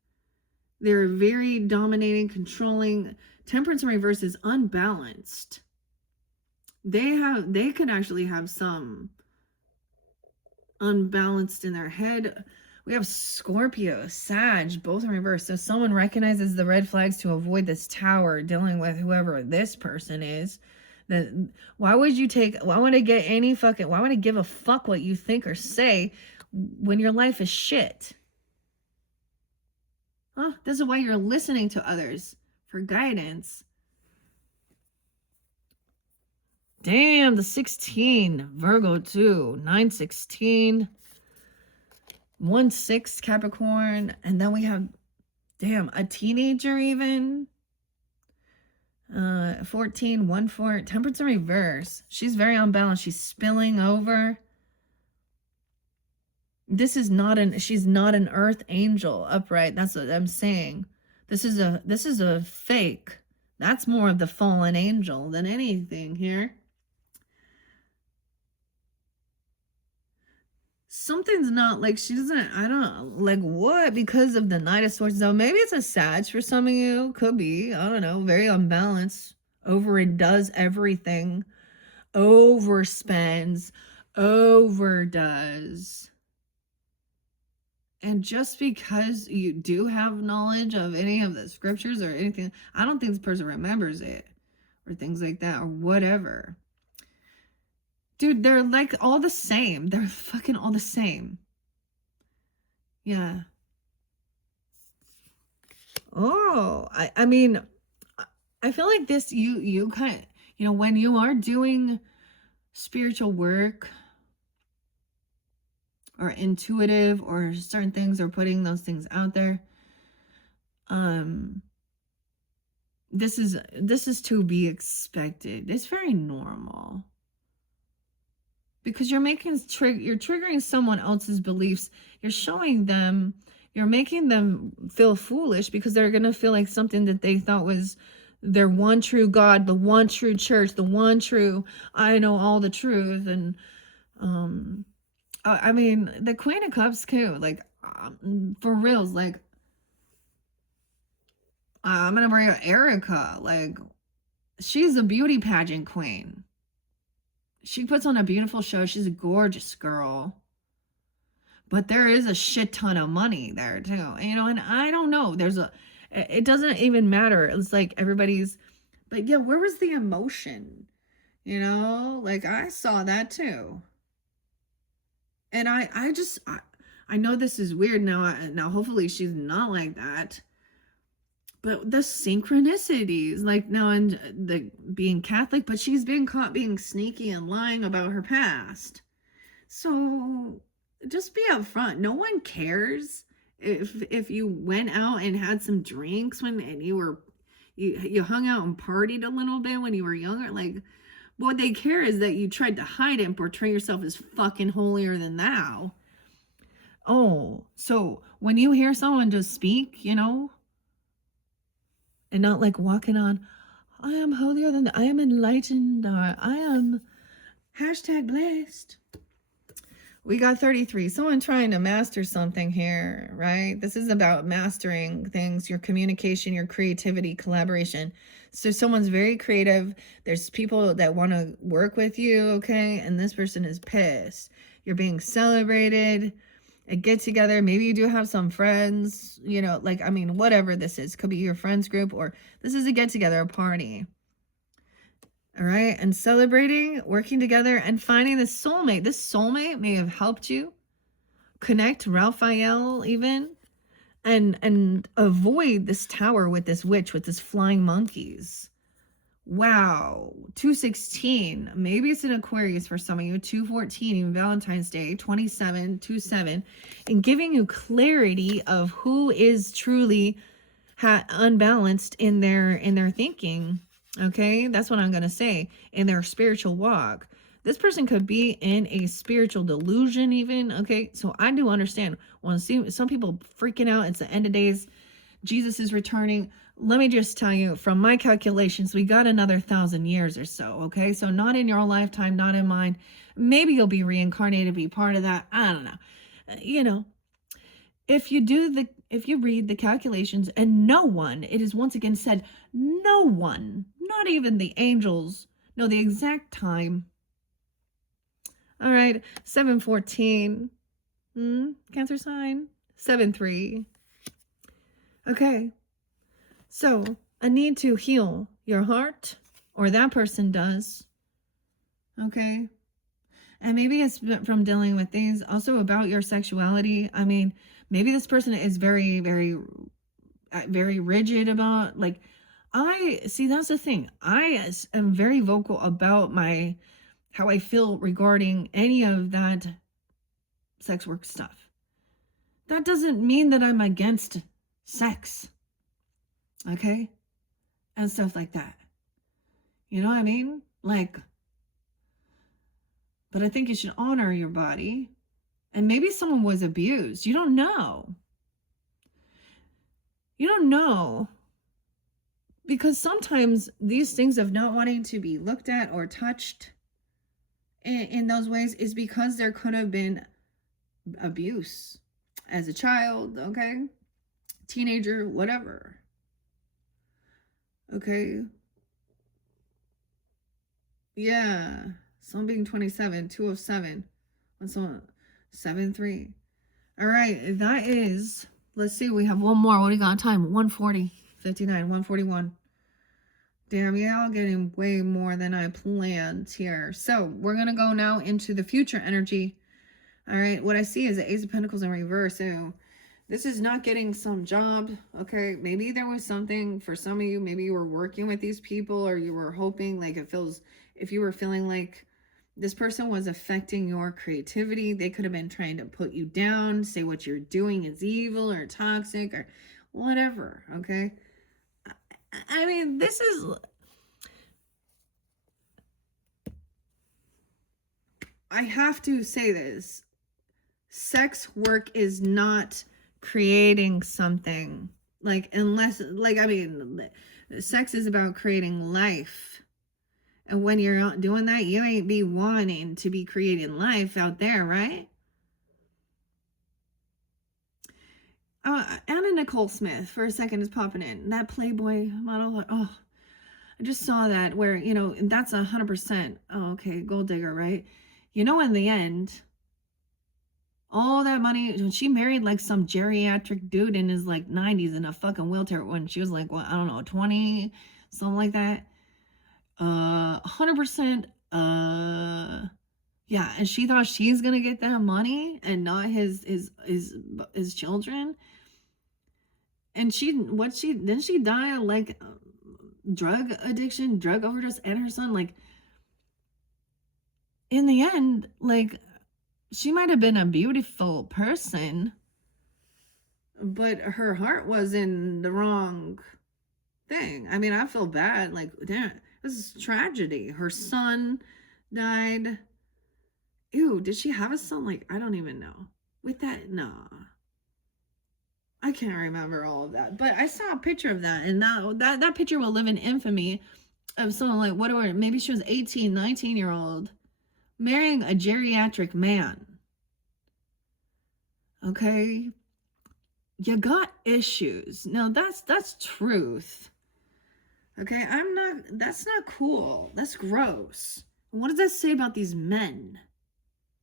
they're very dominating, controlling. Temperance in reverse is unbalanced. They could actually have some unbalanced in their head. We have Scorpio, Sag, both in reverse. So someone recognizes the red flags to avoid this tower dealing with whoever this person is. That why would you why would I give a fuck what you think or say when your life is shit? Huh? This is why you're listening to others for guidance. Damn, the 16, Virgo 2, 9/16, 1/6 Capricorn, and then we have, damn, a teenager even. 14, 1/4, Temperance in reverse. She's very unbalanced. She's spilling over. She's not an earth angel upright. That's what I'm saying. This is a fake. That's more of the fallen angel than anything here. Something's not like she doesn't, I don't know, like what? Because of the Knight of Swords, though. Maybe it's a Sag for some of you. Could be. I don't know. Very unbalanced. Overdoes everything. Overspends. Overdoes. And just because you do have knowledge of any of the scriptures or anything, I don't think this person remembers it. Or things like that. Or whatever. Dude, they're like all the same. They're fucking all the same. Yeah. Oh, I mean, I feel like this, you kind of, when you are doing spiritual work or intuitive or certain things or putting those things out there, this is to be expected. It's very normal. Because you're triggering someone else's beliefs. You're showing them, you're making them feel foolish because they're going to feel like something that they thought was their one true God, the one true church, the one true, I know all the truth. And, I mean, the Queen of Cups too, like, for reals, like, I'm going to bring up Erica. Like, she's a beauty pageant queen. She puts on a beautiful show. She's a gorgeous girl. But there is a shit ton of money there too. And I don't know. It doesn't even matter. It's like everybody's, but yeah, where was the emotion? Like I saw that too. And I know this is weird now. Now, hopefully she's not like that. But the synchronicities, like now in the being Catholic, but she's been caught being sneaky and lying about her past. So just be upfront. No one cares if you went out and had some drinks and you hung out and partied a little bit when you were younger. Like, what they care is that you tried to hide it and portray yourself as fucking holier than thou. Oh, so when you hear someone just speak, and not like walking on, I am holier than I am enlightened, or I am #blessed. We got 33. Someone trying to master something here, right? This is about mastering things, your communication, your creativity, collaboration. So someone's very creative. There's people that want to work with you, okay? And this person is pissed. You're being celebrated. A get together, maybe you do have some friends, whatever this is, could be your friends group, or this is a get together, a party. All right, and celebrating, working together, and finding this soulmate. This soulmate may have helped you connect, Raphael even, and avoid this tower with this witch, with this flying monkeys. Wow, 2/16. Maybe it's an Aquarius for some of you. 2/14, even Valentine's Day. 27, 2/7, and giving you clarity of who is truly unbalanced in their thinking. Okay, that's what I'm gonna say, in their spiritual walk. This person could be in a spiritual delusion, even. Okay, so I do understand when some people freaking out. It's the end of days. Jesus is returning. Let me just tell you, from my calculations, we got another 1,000 years or so, okay? So not in your lifetime, not in mine. Maybe you'll be reincarnated, be part of that. I don't know. if you read the calculations, and no one, it is once again said, no one, not even the angels, know the exact time. All right, 7:14. Cancer sign. 7:3. Okay. So, a need to heal your heart, or that person does. Okay. And maybe it's from dealing with things, also about your sexuality. I mean, maybe this person is very, very, very rigid about, like, that's the thing. I am very vocal about how I feel regarding any of that sex work stuff. That doesn't mean that I'm against sex. Okay? And stuff like that. You know what I mean? Like, but I think you should honor your body. And maybe someone was abused. You don't know. You don't know. Because sometimes these things of not wanting to be looked at or touched in those ways is because there could have been abuse as a child, okay? Teenager, whatever. Okay? Yeah. Some being 27, 207. What's on? 7-3. All right, that is, let's see, we have one more. What do you got on time? 1:40, 59, 1:41. Damn, y'all getting way more than I planned here. So we're going to go now into the future energy. All right, what I see is the Ace of Pentacles in reverse. So this is not getting some job, okay? Maybe there was something for some of you. Maybe you were working with these people, or you were hoping, like, if you were feeling like this person was affecting your creativity, they could have been trying to put you down, say what you're doing is evil or toxic or whatever, okay? I mean, I have to say this. Sex work is not creating something. Like, unless, like, I mean, sex is about creating life. And when you're not doing that, you ain't be wanting to be creating life out there, right? Anna Nicole Smith, for a second, is popping in. That Playboy model. Oh, I just saw that where, that's 100%. Oh, okay, gold digger, right? In the end, all that money, when she married like some geriatric dude in his like 90s in a fucking wheelchair when she was like, what, I don't know, 20, something like that. 100%. Yeah, and she thought she's gonna get that money and not his children. And didn't she die of like drug addiction, drug overdose, and her son? Like, in the end, like, she might have been a beautiful person, but her heart was in the wrong thing. I mean, I feel bad. Like, damn, this is tragedy. Her son died. Ew, did she have a son? Like, I don't even know. With that, no. I can't remember all of that. But I saw a picture of that, and that picture will live in infamy of someone like, maybe she was 18, 19-year-old marrying a geriatric man. Okay? You got issues. Now, that's truth. Okay? That's not cool. That's gross. What does that say about these men?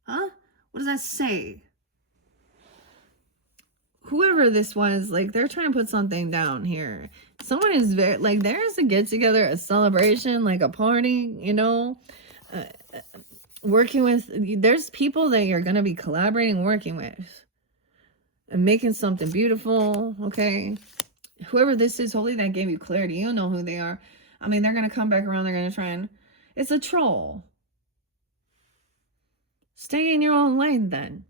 Huh? What does that say? Whoever this was, like, they're trying to put something down here. Someone is very, like, there's a get-together, a celebration, like a party, working with, there's people that you're going to be collaborating, working with, and making something beautiful, okay? Whoever this is, hopefully that gave you clarity. You know who they are. I mean, they're going to come back around, they're going to try and, it's a troll. Stay in your own lane, then.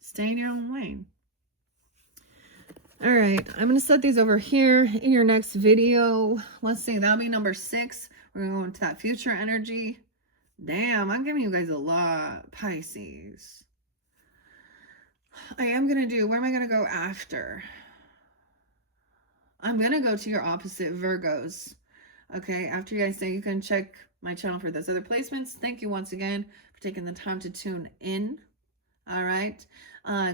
Stay in your own lane. All right, I'm going to set these over here in your next video. Let's see, that'll be number 6. We're going to go into that future energy. Damn, I'm giving you guys a lot, Pisces. I am going to do, where am I going to go after? I'm going to go to your opposite, Virgos. Okay, after you guys say, you can check my channel for those other placements. Thank you once again for taking the time to tune in. All right.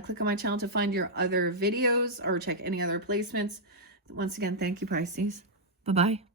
Click on my channel to find your other videos or check any other placements. Once again, thank you, Pisces. Bye-bye.